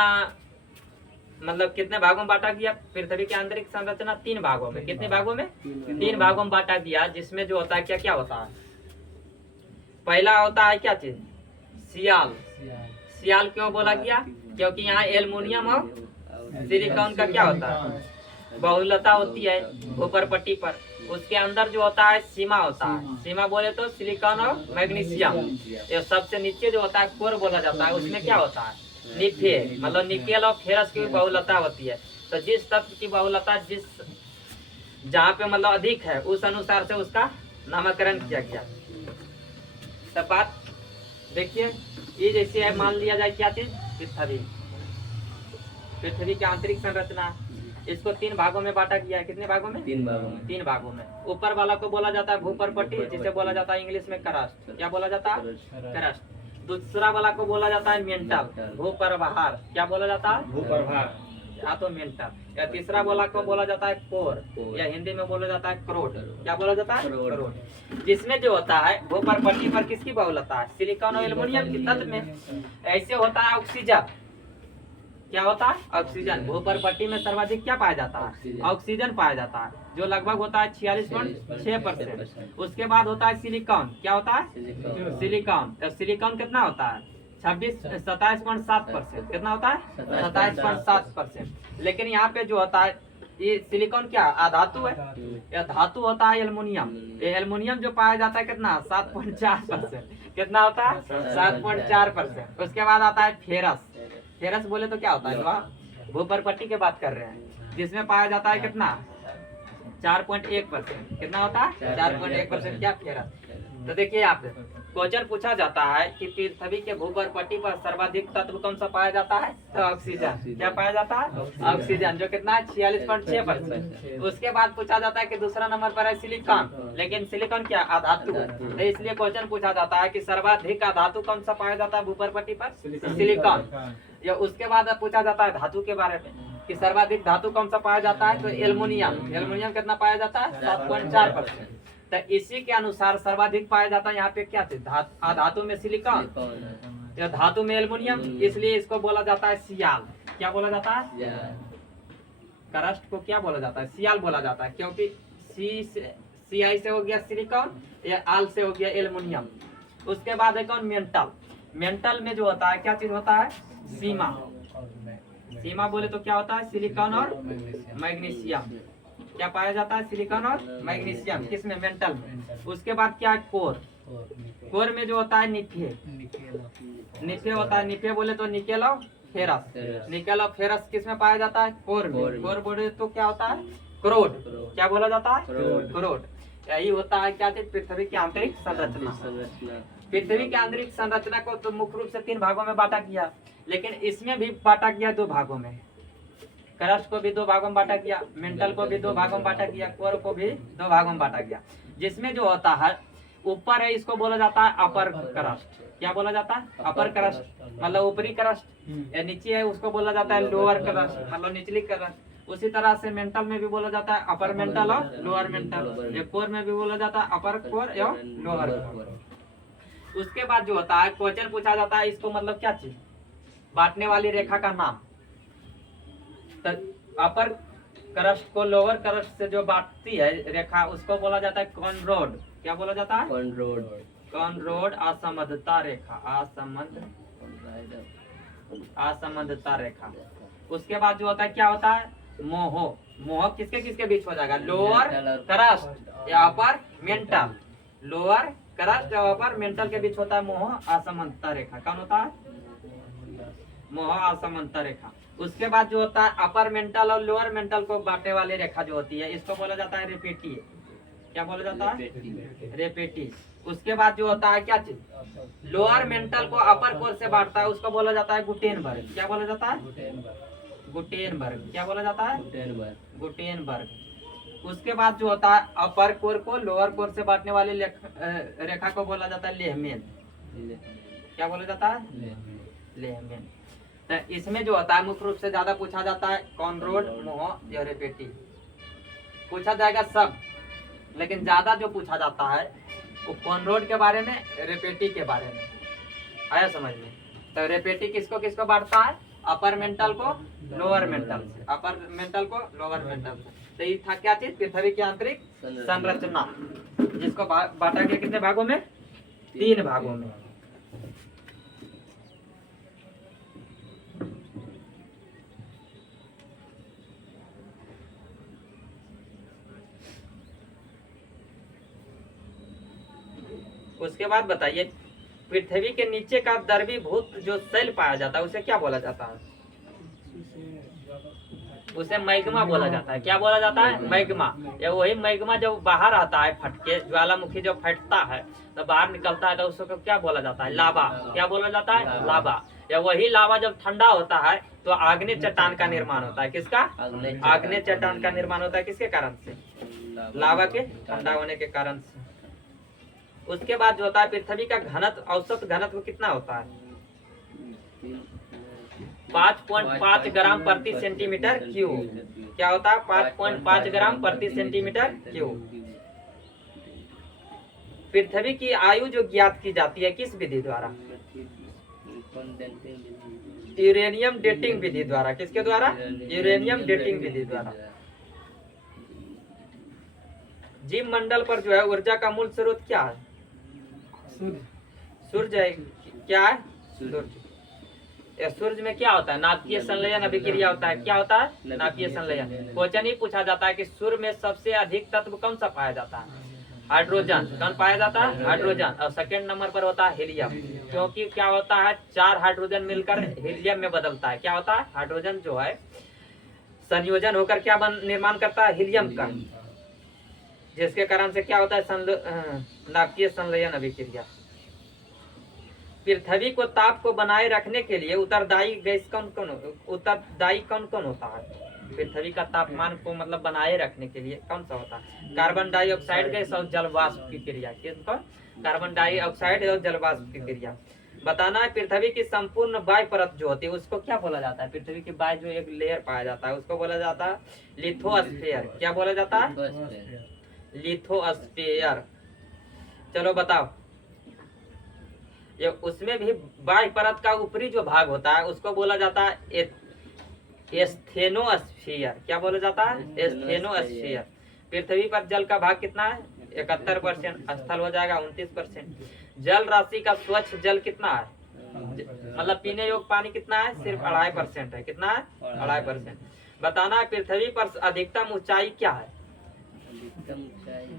मतलब कितने भागों में बांटा गया? पृथ्वी की आंतरिक संरचना 3 भागों में। कितने भागों में? 3 भागों में बांटा गया, जिसमें जो होता है क्या क्या होता है? पहला होता है क्या चीज? सियाल। सियाल क्यों बोला गया? क्योंकि यहाँ एल्युमिनियम और सिलिकॉन का क्या होता है? बहुलता होती है ऊपर पट्टी पर। उसके अंदर जो होता है सीमा होता है। सीमा बोले तो सिलिकॉन और मैग्नीशियम। ये सबसे नीचे जो होता है कोर बोला जाता है, उसमें क्या होता है? निफे, मतलब निकेल और फेरस की बहुलता होती है। तो जिस तत्व की बहुलता जिस जहाँ पे मतलब अधिक है उस अनुसार से उसका नामकरण किया गया। तब बात देखिए, ये जैसे है, मान लिया जाए क्या चीज? पृथ्वी। पृथ्वी की आंतरिक संरचना, इसको 3 भागों में बांटा गया है। कितने भागों में? 3 भागों में। 3 भागों में। ऊपर वाला को बोला जाता है भूपर पट्टी, जिसे बोला जाता है इंग्लिश में क्रस्ट। क्या बोला जाता है? क्रस्ट। दूसरा वाला को बोला जाता है मेंटल, भूपर्वहार। क्या बोला जाता है? भूपर्वहार, या तो मेंटल। या तीसरा वाला को बोला जाता है कोर, या हिंदी में बोला जाता है क्रोड। क्या बोला जाता है? क्रोड। जिसमें जो होता है भूपर पट्टी पर किसकी बहुलता है? सिलिकॉन और एल्युमिनियम की तत्व में। ऐसे होता है ऑक्सीजन। क्या होता है? ऑक्सीजन। भूपर पट्टी में सर्वाधिक क्या पाया जाता है? ऑक्सीजन पाया जाता है, जो लगभग होता है 46.6%। उसके बाद होता है सिलिकॉन। क्या होता है? सिलिकॉन। तो सिलिकॉन कितना होता है? 27.7%। कितना होता है? 27.7%। लेकिन यहाँ पे जो होता है ये सिलिकॉन क्या अधातु है, या धातु होता है एल्युमिनियम। ये एल्युमिनियम जो पाया जाता है कितना? 7.4%। कितना होता है? 7.4%। उसके बाद आता है फेरस। फेरस बोले तो क्या होता है? भूपर पट्टी की बात कर रहे हैं, जिसमें पाया जाता है कितना? 4.1%। कितना होता है? 4.1%। क्या? फेरस। तो देखिए यहाँ पे क्वेश्चन पूछा जाता है कि पृथ्वी के भूपर पट्टी पर सर्वाधिक तत्व कौन सा पाया जाता है? तो ऑक्सीजन। क्या पाया जाता है? ऑक्सीजन, जो कितना है? 46.6%। उसके बाद पूछा जाता है कि दूसरा नंबर पर है सिलिकॉन। लेकिन सिलिकॉन क्या अधातु है, तो इसलिए क्वेश्चन पूछा जाता है कि सर्वाधिक अधातु कौन सा पाया जाता है भूपर पट्टी पर? सिलिकॉन। या उसके बाद पूछा जाता है धातु के बारे में कि सर्वाधिक धातु कौन सा पाया जाता है? तो एल्युमिनियम। एल्युमिनियम कितना पाया जाता है? 7.4%। तो इसी के अनुसार सर्वाधिक पाया जाता है यहाँ पे क्या चीज? धातु में सिलिकॉन, या धातु में एल्युमिनियम। इसलिए इसको बोला जाता है सियाल। क्या बोला जाता है? क्रस्ट को क्या बोला जाता है? सियाल बोला जाता है, क्योंकि सीआई से हो गया सिलिकॉन, या आल से हो गया एल्युमिनियम। उसके बाद है कौन? मेंटल। मेंटल में जो होता है क्या चीज होता है? सीमा। सीमा बोले तो क्या होता है? सिलिकॉन और मैग्नीशियम। क्या पाया जाता है? सिलिकॉन और मैग्नीशियम। किसमें? मेंटल में। उसके बाद क्या है? कोर। कोर में जो होता है निफे। निफे होता है। निफे बोले तो निकेल और फेरस। निकेल और फेरस किसमें पाया जाता है? कोर में। कोर बोले तो क्या होता है? क्रोड। क्या बोला जाता है? क्रोड। यही होता है क्या चीज? पृथ्वी की आंतरिक संरचना। पृथ्वी की आंतरिक संरचना को तो मुख्य रूप से 3 भागों में बांटा गया, लेकिन इसमें भी बांटा गया 2 भागों में। क्रस्ट को भी 2 भागों में बांटा गया, मेंटल को भी 2 भागों में बांटा गया, कोर को भी 2 भागों में बांटा गया। जिसमें जो होता है ऊपर है इसको बोला जाता है अपर क्रस्ट। क्या बोला जाता है? अपर क्रस्ट, मतलब ऊपरी क्रस्ट। या नीचे है उसको बोला जाता है लोअर क्रस्ट, मतलब निचली क्रस्ट। उसी तरह से मेंटल में भी बोला जाता है अपर मेंटल और लोअर मेंटल। या कोर में भी बोला जाता है अपर कोर एवं लोअर कोर। उसके बाद जो होता है क्वेश्चन पूछा जाता है इसको मतलब क्या चीज? बांटने वाली रेखा का नाम। तो अपर क्रस्ट को लोअर क्रस्ट से जो बांटती है रेखा उसको बोला जाता है कॉनरोड। क्या बोला जाता है? कॉनरोड। कॉनरोड असमंदता रेखा। असमंदता रेखा। उसके बाद जो होता है क्या होता है? मोह। मोह किसके किसके बीच हो जाएगा? लोअर क्रस्ट या अपर मेंटल। लोअर क्रस्ट या अपर मेंटल के बीच होता है मोह असमंदता रेखा। कौन होता है? मोह असमंदता रेखा। उसके बाद जो होता है अपर मेंटल और लोअर मेंटल को बांटने वाली रेखा जो होती है इसको बोला जाता है रेपेटी। क्या बोला जाता है? रेपेटी। उसके बाद जो होता है क्या चीज, लोअर मेंटल को अपर कोर से बांटता है, उसको बोला जाता है गुटेनबर्ग। क्या बोला जाता है? गुटेनबर्ग। क्या बोला जाता है? गुटेनबर्ग। उसके बाद जो होता है अपर कोर को लोअर कोर से बांटने वाली रेखा को बोला जाता है लेहमेन। क्या बोला जाता है? लेहमेन। तो इसमें जो होता है मुख्य रूप से ज्यादा पूछा जाता है कॉनरोड, मोह या रेपेटी। पूछा जाएगा सब, लेकिन ज्यादा जो पूछा जाता है वो कॉनरोड के बारे में, रेपेटी के बारे में। आया समझ में? तो रेपेटी किसको किसको बांटता है? अपर मेंटल को लोअर मेंटल से, अपर मेंटल को लोअर मेंटल से। तो ये था क्या चीज? पृथ्वी की आंतरिक संरचना, जिसको बांटा गया कितने भागों में? 3 भागों में। उसके बाद बताइए, पृथ्वी के नीचे का द्रवीभूत जो सेल पाया जाता है उसे क्या बोला जाता है? उसे मैग्मा बोला जाता है। क्या बोला जाता है? मैग्मा। या वही मैग्मा जब बाहर आता है फटके, ज्वालामुखी जब फटता है तो बाहर निकलता है तो उसको क्या बोला जाता है? लावा। क्या बोला जाता है? लावा। या वही लावा जब ठंडा होता है तो आग्नेय चट्टान का निर्माण होता है। किसका? आग्नेय चट्टान का निर्माण होता है। किसके कारण से? लावा के ठंडा होने के कारण से। उसके बाद जो होता है पृथ्वी का घनत्व, औसत घनत्व कितना होता है? 5.5 ग्राम प्रति सेंटीमीटर क्यूब। क्या होता है? 5.5 ग्राम प्रति सेंटीमीटर क्यूब। पृथ्वी की आयु जो ज्ञात की जाती है किस विधि द्वारा? यूरेनियम डेटिंग विधि द्वारा। किसके द्वारा? यूरेनियम डेटिंग विधि द्वारा। जीव मंडल पर जो है ऊर्जा का मूल स्रोत क्या है? सूर्य है। क्या है? सूर्य। सूर्य में क्या होता है? नाभिकीय संलयन अभिक्रिया होता है। क्या होता है? नाभिकीय संलयन। क्वेश्चन ही पूछा जाता है कि सूर्य में सबसे अधिक तत्व कौन सा पाया जाता है? हाइड्रोजन। कौन पाया जाता है? हाइड्रोजन। और सेकंड नंबर पर होता है हीलियम, क्योंकि क्या होता है 4 हाइड्रोजन मिलकर हीलियम में बदलता है। क्या होता है? हाइड्रोजन जो है संयोजन होकर क्या निर्माण करता है? हीलियम का, जिसके कारण से क्या होता है? नाभिकीय संलयन अभिक्रिया। पृथ्वी को ताप को बनाए रखने के लिए उत्तरदायी गैस कौन कौन होता है? पृथ्वी का तापमान को मतलब बनाए रखने के लिए कौन सा होता है? कार्बन डाइऑक्साइड गैस और जलवाष्प की क्रिया। किसको? कार्बन डाइऑक्साइड और जलवाष्प की क्रिया। बताना है पृथ्वी की संपूर्ण वायु परत जो होती है उसको क्या बोला जाता है? पृथ्वी की वायु जो एक लेयर पाया जाता है उसको बोला जाता है लिथोस्फीयर। क्या बोला जाता है? लिथोस्फीयर। चलो बताओ, ये उसमें भी वायु परत का ऊपरी जो भाग होता है उसको बोला जाता है एस्थेनोस्फीयर। क्या बोला जाता है? एस्थेनोस्फीयर। पृथ्वी पर जल का भाग कितना है? 71%। स्थल हो जाएगा 29%। जल राशि का स्वच्छ जल कितना है? मतलब पीने योग्य पानी कितना है? सिर्फ 2.5% है। कितना है? 2.5%। बताना है पृथ्वी पर अधिकतम ऊंचाई क्या है?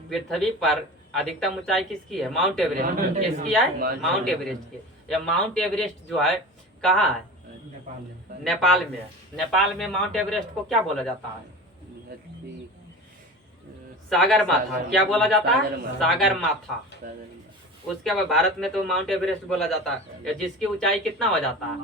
पृथ्वी पर अधिकतम ऊंचाई किसकी है? Mount Everest. किसकी है? माउंट एवरेस्ट की। यह माउंट एवरेस्ट जो है कहाँ है? नेपाल में है। नेपाल में माउंट एवरेस्ट को क्या बोला जाता है? सागर माथा। क्या बोला जाता है? सागर माथा। उसके बाद भारत में तो माउंट एवरेस्ट बोला जाता है, जिसकी ऊंचाई कितना हो जाता है?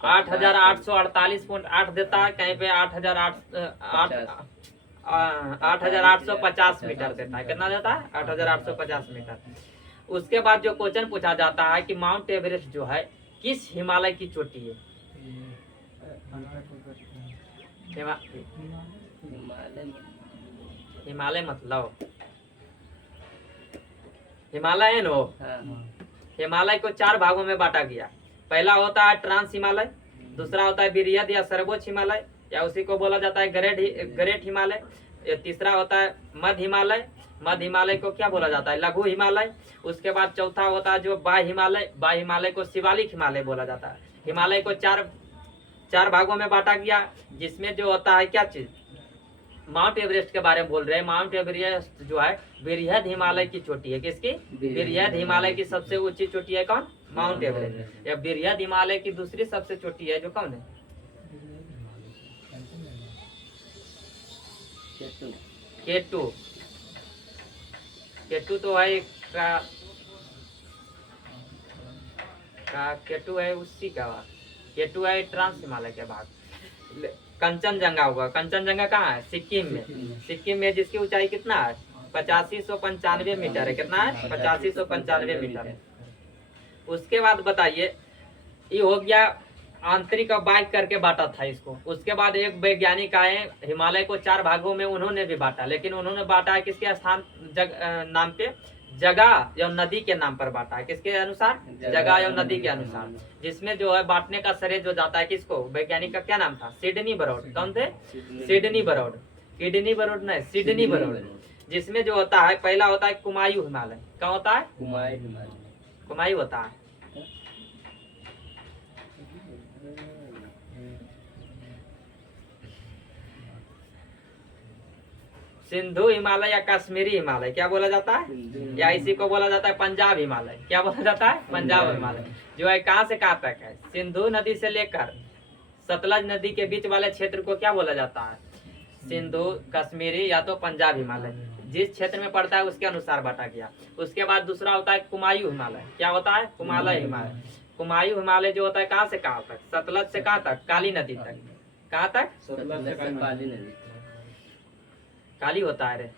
8,848.8 देता है, कहीं पे 8,850 मीटर देता है। कितना देता है? 8,850 मीटर। उसके बाद जो क्वेश्चन पूछा जाता है कि माउंट एवरेस्ट जो है किस हिमालय की चोटी है? हिमालय मतलब हिमालय है नो। हिमालय को 4 भागों में बांटा गया। पहला होता है ट्रांस हिमालय, दूसरा होता है वृहद या सर्वोच्च हिमालय, या उसी को बोला जाता है ग्रेट हिमालय। तीसरा होता है मध्य हिमालय। मध्य हिमालय को क्या बोला जाता है? लघु हिमालय। उसके बाद चौथा होता है जो बाह्य हिमालय। बाह्य हिमालय को शिवालिक हिमालय बोला जाता है। हिमालय को चार भागों में बांटा गया, जिसमें जो होता है क्या चीज? माउंट एवरेस्ट के बारे में बोल रहे हैं। माउंट एवरेस्ट जो है वृहद हिमालय की चोटी है। किसकी? वृहद हिमालय की सबसे ऊंची चोटी है कौन? Mount Everest. या वृहद हिमालय की दूसरी सबसे चोटी है जो कौन है? केटू। केटू तो है केटू है उसी का भाग। केटू है ट्रांस हिमालय के भाग। कंचनजंगा हुआ, कंचनजंगा कहाँ है? सिक्किम में। सिक्किम में जिसकी ऊंचाई कितना है? 8595 मीटर है। कितना है? 8595 मीटर है। उसके बाद बताइए, ये हो गया आंतरिक और बाह्य करके बांटा था इसको। उसके बाद एक वैज्ञानिक आए, हिमालय को 4 भागों में उन्होंने भी बांटा, लेकिन उन्होंने बांटा है किसके स्थान नाम पे? जगह या नदी के नाम पर बांटा है। किसके अनुसार? जगह या नदी के अनुसार। जिसमें जो है बांटने का श्रेय जो जाता है किसको? वैज्ञानिक का क्या नाम था? सिडनी बरौड। कौन थे? सिडनी बरौड। किडनी बरौड नहीं, सिडनी बरौड। जिसमें जो होता है पहला होता है कुमायूं हिमालय। क्या होता है? कुमायूं होता है। सिंधु हिमालय या कश्मीरी हिमालय क्या बोला जाता है? या इसी को बोला जाता है पंजाब हिमालय। क्या बोला जाता है? पंजाब हिमालय। जो है कहाँ से कहाँ तक है? सिंधु नदी से लेकर सतलज नदी के बीच वाले क्षेत्र को क्या बोला जाता है? सिंधु, कश्मीरी या तो पंजाब हिमालय। जिस क्षेत्र में पड़ता है उसके अनुसार बांटा गया। उसके बाद दूसरा होता है कुमायूं हिमालय। क्या होता है? कुमायूं हिमालय। कुमायूं हिमालय जो होता है कहाँ से कहाँ तक? सतलज से कहाँ तक? काली नदी तक। कहाँ तक? काली नदी। काली होता है रे,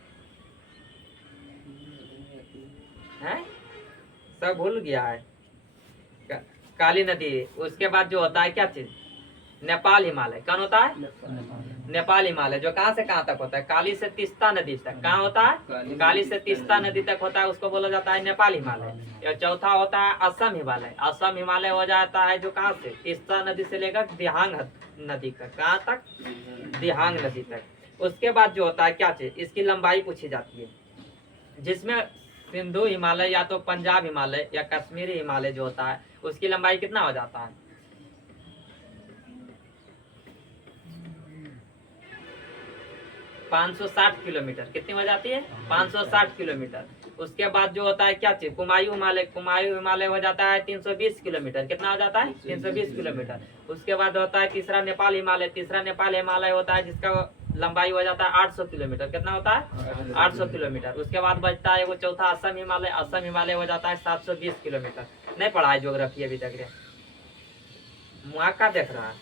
हैं? सब भूल गया है। काली नदी। उसके बाद जो होता है क्या चीज? नेपाल हिमालय। कौन होता है? नेपाल हिमालय। जो कहाँ से कहाँ तक होता है? काली से तीस्ता नदी तक। कहाँ होता है? काली से तीस्ता नदी तक होता है, उसको बोला जाता है नेपाल हिमालय। या चौथा होता है असम हिमालय। असम हिमालय हो जाता है जो कहाँ से? तीस्ता नदी से लेकर दिहांग नदी तक। कहाँ तक? दिहांग नदी तक। उसके बाद जो होता है क्या चीज? इसकी लंबाई पूछी जाती है, जिसमें सिंधु हिमालय या तो पंजाब हिमालय या कश्मीरी हिमालय जो होता है उसकी लंबाई कितना हो जाता है? 560 किलोमीटर। कितनी हो जाती है? 560 किलोमीटर। उसके बाद जो होता है क्या चीज? कुमायूं हिमालय। कुमायूं हिमालय हो जाता है 320 किलोमीटर। कितना हो जाता है? 320 किलोमीटर। उसके बाद होता है तीसरा नेपाल हिमालय। तीसरा नेपाल हिमालय होता है जिसका लंबाई हो जाता है 800 किलोमीटर। कितना होता है? 800 किलोमीटर। उसके बाद बचता है वो चौथा असम हिमालय। असम हिमालय हो जाता है 720 किलोमीटर। नहीं पढ़ा है ज्योग्राफी अभी तक रे? मुआ का देख रहा है?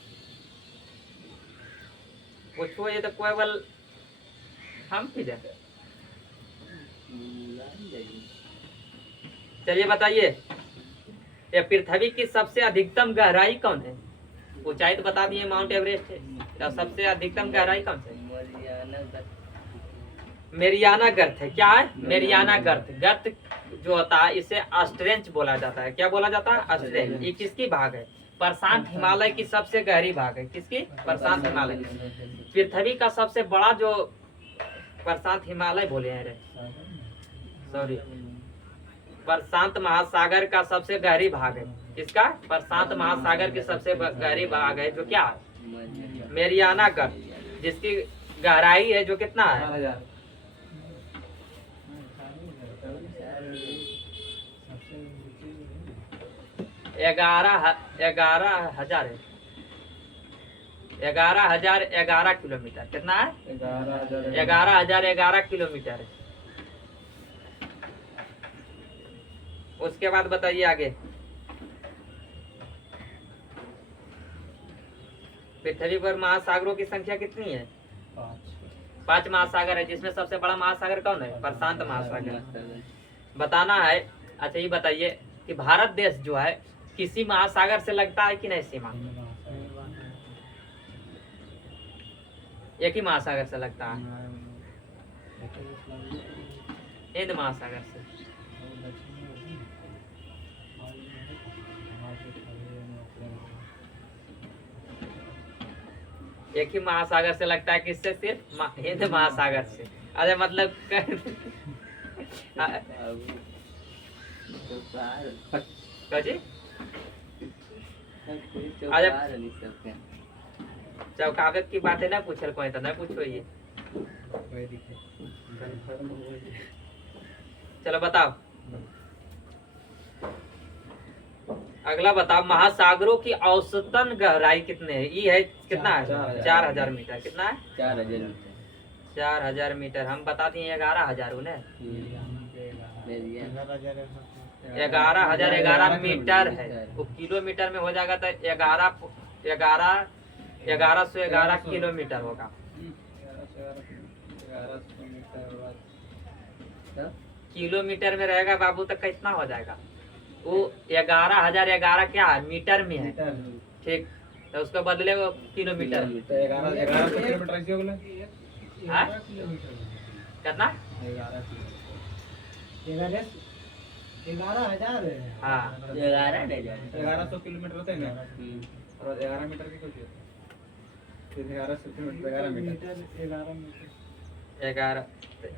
पूछो ये तो केवल हम पी जाते। चलिए बताइए, ये पृथ्वी की सबसे अधिकतम गहराई कौन है? ऊंचाई तो बता दिए माउंट एवरेस्ट है, तो सबसे अधिकतम गहराई कौन से? मेरियाना गर्त है। क्या है? मेरियाना गर्त। गर्त जो होता है इसे ऑस्ट्रेंच बोला जाता है। क्या बोला जाता है? ऑस्ट्रेंच। ये किसकी भाग है? प्रशांत हिमालय की सबसे गहरी भाग है। किसकी? प्रशांत हिमालय। पृथ्वी का सबसे बड़ा जो प्रशांत हिमालय बोले हैं रे, सॉरी, प्रशांत महासागर का सबसे गहरी भाग है। किसका? प्रशांत महासागर की सबसे गहरी भाग है जो क्या है? मेरियाना गर्त, जिसकी गहराई है जो कितना है? 11,000 है। 11,011 किलोमीटर। कितना है? 11,011 किलोमीटर है। उसके बाद बताइए आगे, पृथ्वी पर महासागरों की संख्या कितनी है? 5 महासागर है, जिसमें सबसे बड़ा महासागर कौन है? प्रशांत महासागर। बताना है। अच्छा ये बताइए कि भारत देश जो है किसी महासागर से लगता है कि नहीं सीमा? एक ही महासागर से लगता है, हिंद महासागर से। एक ही महासागर से लगता है। किससे? सिर्फ हिंद महासागर से। अरे मतलब चौकावत की बात है ना, पूछल कोई तो नहीं पूछो ये। चलो बताओ, अगला बताओ, महासागरों की औसतन गहराई कितने है? ये है कितना है? 4,000 मीटर। कितना है? 4,000 मीटर। 4,000 मीटर। हम बता दिए 11,000 उन्हें। दे दिया 11,011 मीटर है। वो किलोमीटर में हो जाएगा तो 1111 किलोमीटर होगा। तो किलोमीटर में रहेगा बाबू तो कितना हो जाएगा? वो 11,011 क्या है? मीटर में है, ठीक। तो उसको बदले वो किलोमीटर में। हाँ? कितना? 11,000 है। हाँ 11,000 किलोमीटर होते हैं ना, और 11 मीटर की कुछ 1100 किलोमीटर 11 मीटर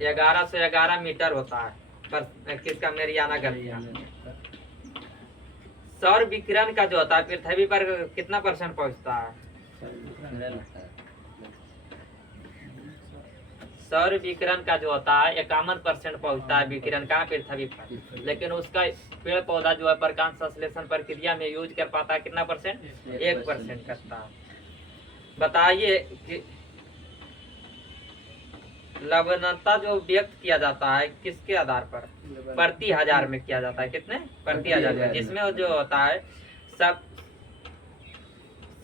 1111 मीटर होता है पर किसका? मेरियाना गति का। सौर विकिरण का जो होता है पृथ्वी पर कितना परसेंट पहुंचता है? सौर विकिरण का जो होता है 51% पहुंचता है विकिरण का पृथ्वी पर, लेकिन उसका पेड़ पौधा जो है प्रकाश संश्लेषण प्रक्रिया में यूज कर पाता है कितना परसेंट? 1% करता है। बताइए कि लवणता जो व्यक्त किया जाता है किसके आधार पर? प्रति हजार में किया जाता है। कितने? प्रति हजार में। जिसमें जो होता है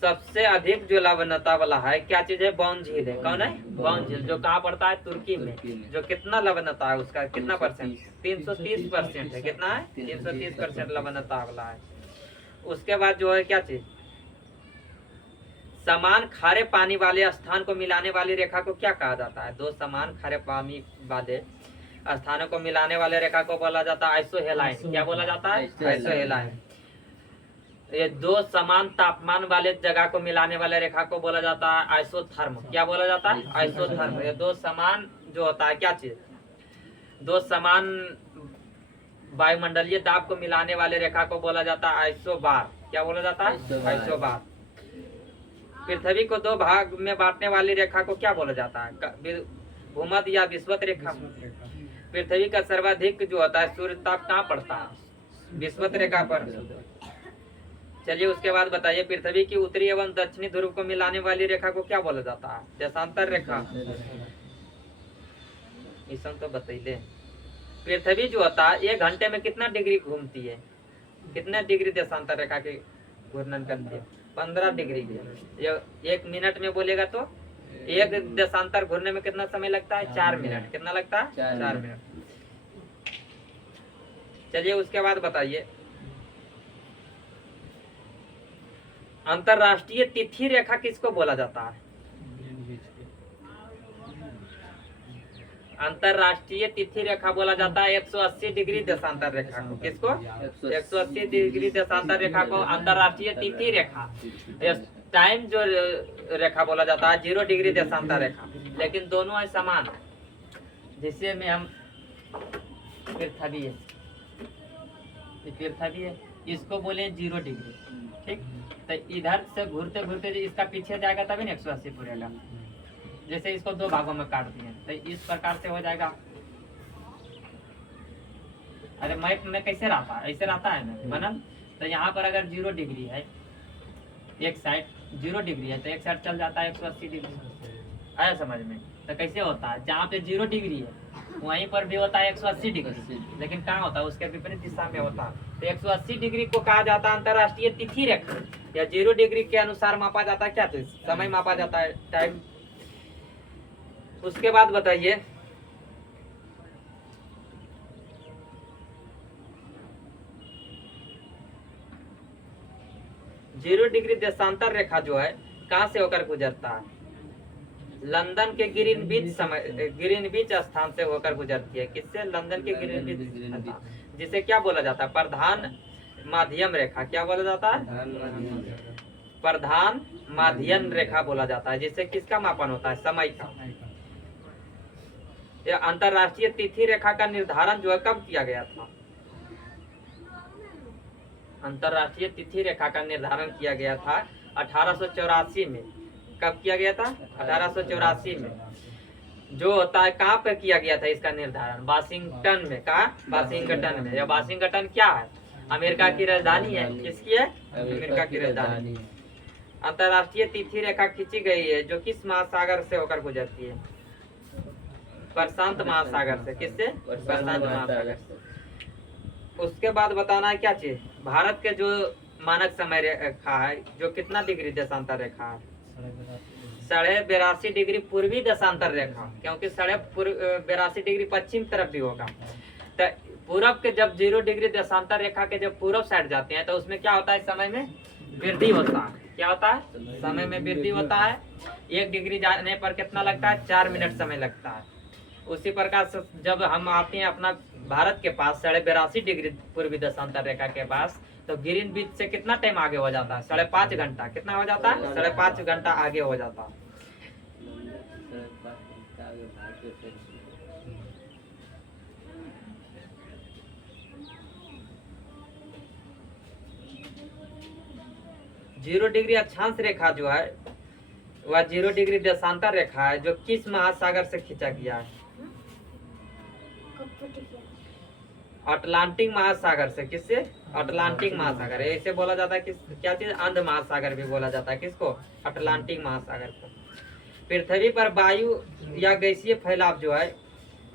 सबसे अधिक जो लवणता वाला है क्या चीज है? बौन झील है। कौन है? बौन झील, जो कहाँ पड़ता है? तुर्की में। जो कितना लवणता है उसका? कितना परसेंट? 330% है। कितना है? 330% लवणता वाला है। उसके बाद जो है क्या चीज? समान खारे पानी वाले स्थान को मिलाने वाली रेखा को क्या कहा जाता है? दो समान खारे पानी वाले स्थानों को मिलाने वाले रेखा को बोला जाता है आइसोहेलाइन। क्या बोला जाता है? आइसोहेलाइन। ये दो समान तापमान वाले जगह को मिलाने वाले रेखा को बोला जाता है आइसोथर्म। क्या बोला जाता है? आइसोथर्म। ये दो समान जो होता है क्या चीज? दो समान वायुमंडलीय दाब को मिलाने वाले रेखा को बोला जाता है आइसोबार। क्या बोला जाता है? आइसोबार। पृथ्वी को दो भाग में बांटने वाली रेखा को क्या बोला जाता है? भूमध्य या विषुवत रेखा। पृथ्वी का सर्वाधिक जो होता है सूर्य ताप कहाँ पड़ता है? विषुवत रेखा पर। चलिए उसके बाद बताइए पृथ्वी की उत्तरी एवं दक्षिणी ध्रुव को मिलाने वाली रेखा को क्या बोला जाता है? देशांतर रेखा। इसन तो बताइए। पृथ्वी जो होता है 1 घंटे में कितना डिग्री घूमती है? कितने डिग्री देशांतर रेखा के घूर्णन करती है? 15 डिग्री की। ये 1 मिनट में बोलेगा तो एक देशांतर घूरने में कितना समय लगता है? 4 मिनट। कितना लगता है? 4 मिनट। चलिए उसके बाद बताइए अंतरराष्ट्रीय तिथि रेखा किसको बोला जाता है? अंतरराष्ट्रीय तिथि रेखा बोला जाता है 180 डिग्री देशांतर रेखा को। किसको? 180 डिग्री देशांतर रेखा को अंतरराष्ट्रीय तिथि रेखा। टाइम जो रेखा बोला जाता है 0 डिग्री देशांतर रेखा, लेकिन दोनों है समान। जिससे में हम पृथ्वी है, पृथ्वी है, इसको बोले 0 डिग्री, ठीक। तो इधर से घूरते घूरते इसका पीछे जाएगा तभी ना 180 पूरेगा। जैसे इसको 2 भागों में काट दिए तो इस प्रकार से हो जाएगा। अरे मैप में कैसे रहता है? ऐसे रहता है ना बनल। तो यहाँ पर अगर 0 डिग्री है, एक साइड 0 डिग्री है तो एक साइड चल जाता है 180 डिग्री। आया समझ में? तो कैसे होता है? जहाँ पे 0 डिग्री है वहीं पर भी होता है 180 डिग्री, लेकिन कहाँ होता है? उसके विपरीत दिशा में होता है। तो 180 डिग्री को कहा जाता है अंतरराष्ट्रीय तिथि रेखा, या 0 डिग्री के अनुसार मापा जाता है क्या? तो समय मापा जाता है, टाइम। उसके बाद बताइए जीरो डिग्री देशांतर रेखा जो है कहाँ से होकर गुजरता है? लंदन के ग्रीनविच स्थान से होकर गुजरती है। किससे? लंदन के ग्रीनविच, जिसे क्या बोला जाता है? प्रधान माध्यम रेखा। क्या बोला जाता है? प्रधान माध्यम रेखा बोला जाता है, जिससे किसका मापन होता है? समय का। यह अंतरराष्ट्रीय तिथि रेखा का निर्धारण जो है कब किया गया था? अंतरराष्ट्रीय तिथि रेखा का निर्धारण किया गया था 1884 में। कब किया गया था? 1884 में। जो होता है कहाँ पर किया गया था इसका निर्धारण? वाशिंगटन में। कहा? वाशिंगटन में। यह वाशिंगटन क्या है? अमेरिका की राजधानी है। किसकी है? अमेरिका की राजधानी। अंतरराष्ट्रीय तिथि रेखा खींची गई है जो किस महासागर से होकर गुजरती है? प्रशांत महासागर से। किससे? प्रशांत महासागर से। उसके बाद बताना है क्या चीज, भारत के जो मानक समय रेखा है जो कितना डिग्री देशांतर रेखा है, 82.5 डिग्री पूर्वी देशांतर रेखा, क्योंकि 82.5 डिग्री पश्चिम तरफ भी होगा। तो पूरब के जब 0 डिग्री देशांतर रेखा के जब पूरब साइड जाते हैं तो उसमें क्या होता है, समय में वृद्धि होता है। क्या होता है, समय में वृद्धि होता है। 1 डिग्री जाने पर कितना लगता है, 4 मिनट समय लगता है। उसी प्रकार से जब हम आते हैं अपना भारत के पास 82.5 डिग्री पूर्वी देशांतर रेखा के पास, तो ग्रीन बीच से कितना टाइम आगे हो जाता है, 5.5 घंटा। कितना हो जाता है, 5.5 घंटा आगे हो जाता है। जीरो डिग्री अक्षांश रेखा जो है वह 0 डिग्री देशांतर रेखा है जो किस महासागर से खींचा गया है, अटलांटिक महासागर से। किससे, अटलांटिक महासागर। ऐसे बोला जाता है किस, क्या चीज, अंध महासागर भी बोला जाता है। किसको, अटलांटिक महासागर को। पृथ्वी पर वायु या गैसीय फैलाव जो है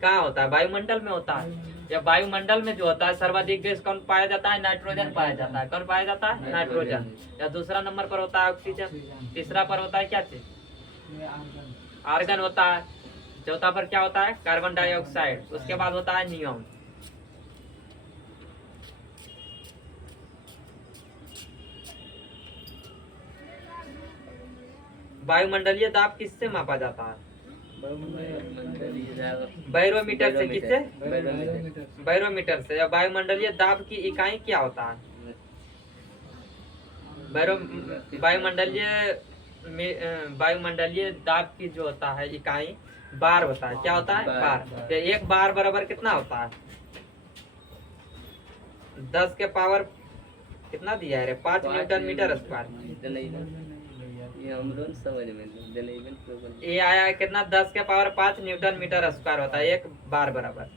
कहाँ होता है, वायुमंडल में होता है। या वायुमंडल में जो होता है सर्वाधिक गैस कौन पाया जाता है, नाइट्रोजन पाया जाता है। कौन पाया जाता है, नाइट्रोजन। या दूसरा नंबर पर होता है ऑक्सीजन। तीसरा पर होता है क्या चीज, आर्गन होता है। चौथा पर क्या होता है, कार्बन डाइऑक्साइड। उसके बाद होता है नियॉन। वायुमंडलीय दाब किससे मापा जाता है, बैरोमीटर से। किससे, बैरोमीटर से। या वायुमंडलीय दाब की इकाई क्या होता है, वायुमंडलीय दाब की जो होता है इकाई बार होता है। क्या होता है, बार। तो 1 बार बराबर कितना होता है, 10 के पावर कितना दिया है रे, 5 न्यूटन मीटर स्क्वायर। ये आया है कितना, 10 के पावर 5 न्यूटन मीटर स्क्वायर होता है 1 बार बराबर।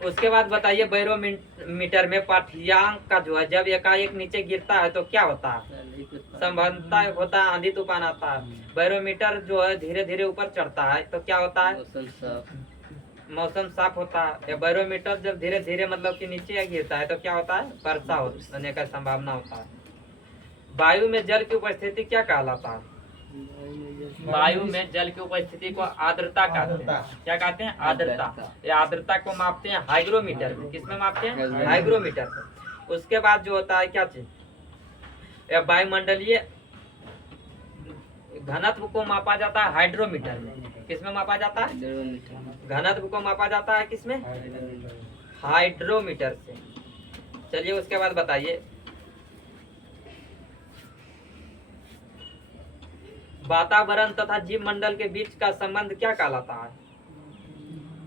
उसके बाद बताइए बैरोमीटर में पाठ्यांक का जो है जब एकाएक नीचे गिरता है तो क्या होता है, संभवता होता है, आंधी तूफान आता है। बैरोमीटर जो है धीरे धीरे ऊपर चढ़ता है तो क्या होता है, मौसम साफ होता है। या बैरोमीटर जब धीरे धीरे मतलब कि नीचे गिरता है तो क्या होता है, वर्षा होने का संभावना होता है। वायु में जल की उपस्थिति क्या कहलाता है, वायु में जल की उपस्थिति को आर्द्रता कहते हैं। क्या कहते हैं, आर्द्रता। ये आर्द्रता को मापते हैं हाइग्रोमीटर में। किसमें मापते हैं, हाइग्रोमीटर में। उसके बाद जो होता है क्या चीज, वायुमंडलीय घनत्व को मापा जाता है हाइड्रोमीटर में। किसमें मापा जाता है, घनत्व को मापा जाता है किसमें, हाइड्रोमीटर से। चलिए उसके बाद बताइए वातावरण तथा जीव मंडल के बीच का संबंध क्या कहलाता है,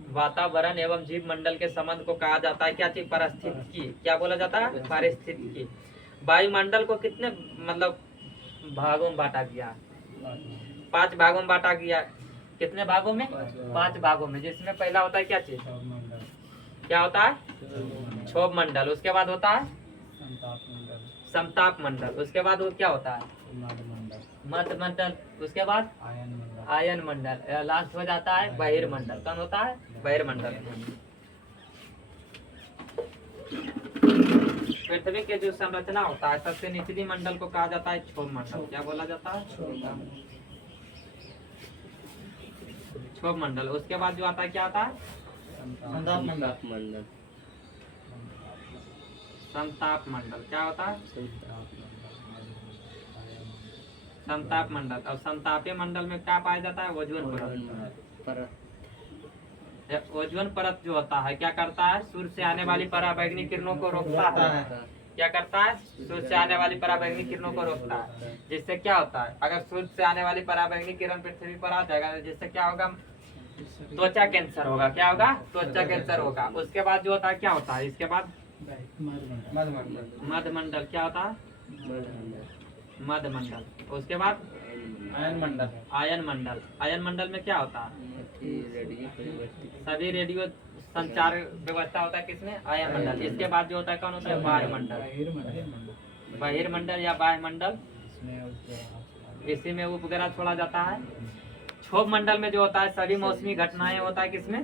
वातावरण एवं जीव मंडल के संबंध को कहा जाता है क्या चीज, पारिस्थितिकी। क्या बोला जाता है, पारिस्थितिकी। वायुमंडल को कितने मतलब भागों में बांटा गया, 5 भागों में बांटा गया। कितने भागों में, 5 भागों में। जिसमें पहला होता है क्या चीज, क्या होता है, क्षोभ मंडल। उसके बाद होता है समताप मंडल। उसके बाद वो क्या होता है, मध्य मंडल। उसके बाद आयन मंडल। लास्ट हो जाता है बहिर्मंडल। कौन होता है, बहिर्मंडल। पृथ्वी के जो संरचना होता है सबसे निचली मंडल को कहा जाता है क्षोभ मंडल। क्या बोला जाता है, क्षोभ मंडल। उसके बाद जो आता है क्या आता है, संताप मंडल। समताप मंडल। क्या होता है, समताप मंडल। और समतापीय मंडल में क्या पाया जाता है, ओजोन परत। ओजोन परत जो होता है क्या करता है, सूर्य से आने वाली पराबैंगनी किरणों को रोकता है। क्या करता है, सूर्य से आने वाली पराबैंगनी किरणों को रोकता है। जिससे क्या होता है, अगर सूर्य से आने वाली पराबैंगनी किरण पृथ्वी पर आ जाएगा जिससे क्या होगा, त्वचा कैंसर होगा। क्या होगा, त्वचा कैंसर होगा। उसके बाद जो होता है क्या होता है, इसके बाद मध्यमंडल। क्या होता है, मध्यमंडल। उसके बाद आयन मंडल। आयन मंडल। आयन मंडल में क्या होता है, सभी रेडियो संचार व्यवस्था होता है किसमें, आयन मंडल। इसके बाद जो होता है कौन होता है, वायुमंडल। बहिर्मंडल या वायुमंडल, इसी में उपग्रह छोड़ा जाता है। क्षोभ मंडल में जो होता है सभी मौसमी घटनाएं होता है किसमें,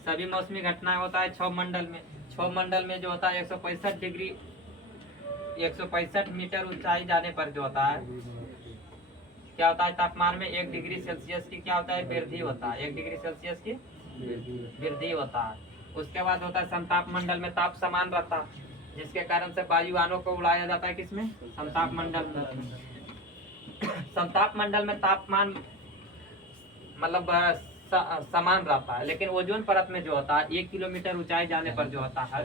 सभी मौसमी घटनाएं होता है क्षोभ मंडल में। क्षोभ मंडल में जो होता है 165 मीटर ऊंचाई जाने पर जो होता है क्या होता है, तापमान में 1 डिग्री सेल्सियस की क्या होता है, वृद्धि होता है। 1 डिग्री सेल्सियस की वृद्धि होता है। उसके बाद होता है समताप मंडल में ताप समान रहता है, जिसके कारण से वायुयानों को उड़ाया जाता है किसमें, समताप मंडल में। समताप मंडल में तापमान मतलब समान रहता है, लेकिन ओजोन परत में जो होता है 1 किलोमीटर ऊंचाई जाने पर जो होता है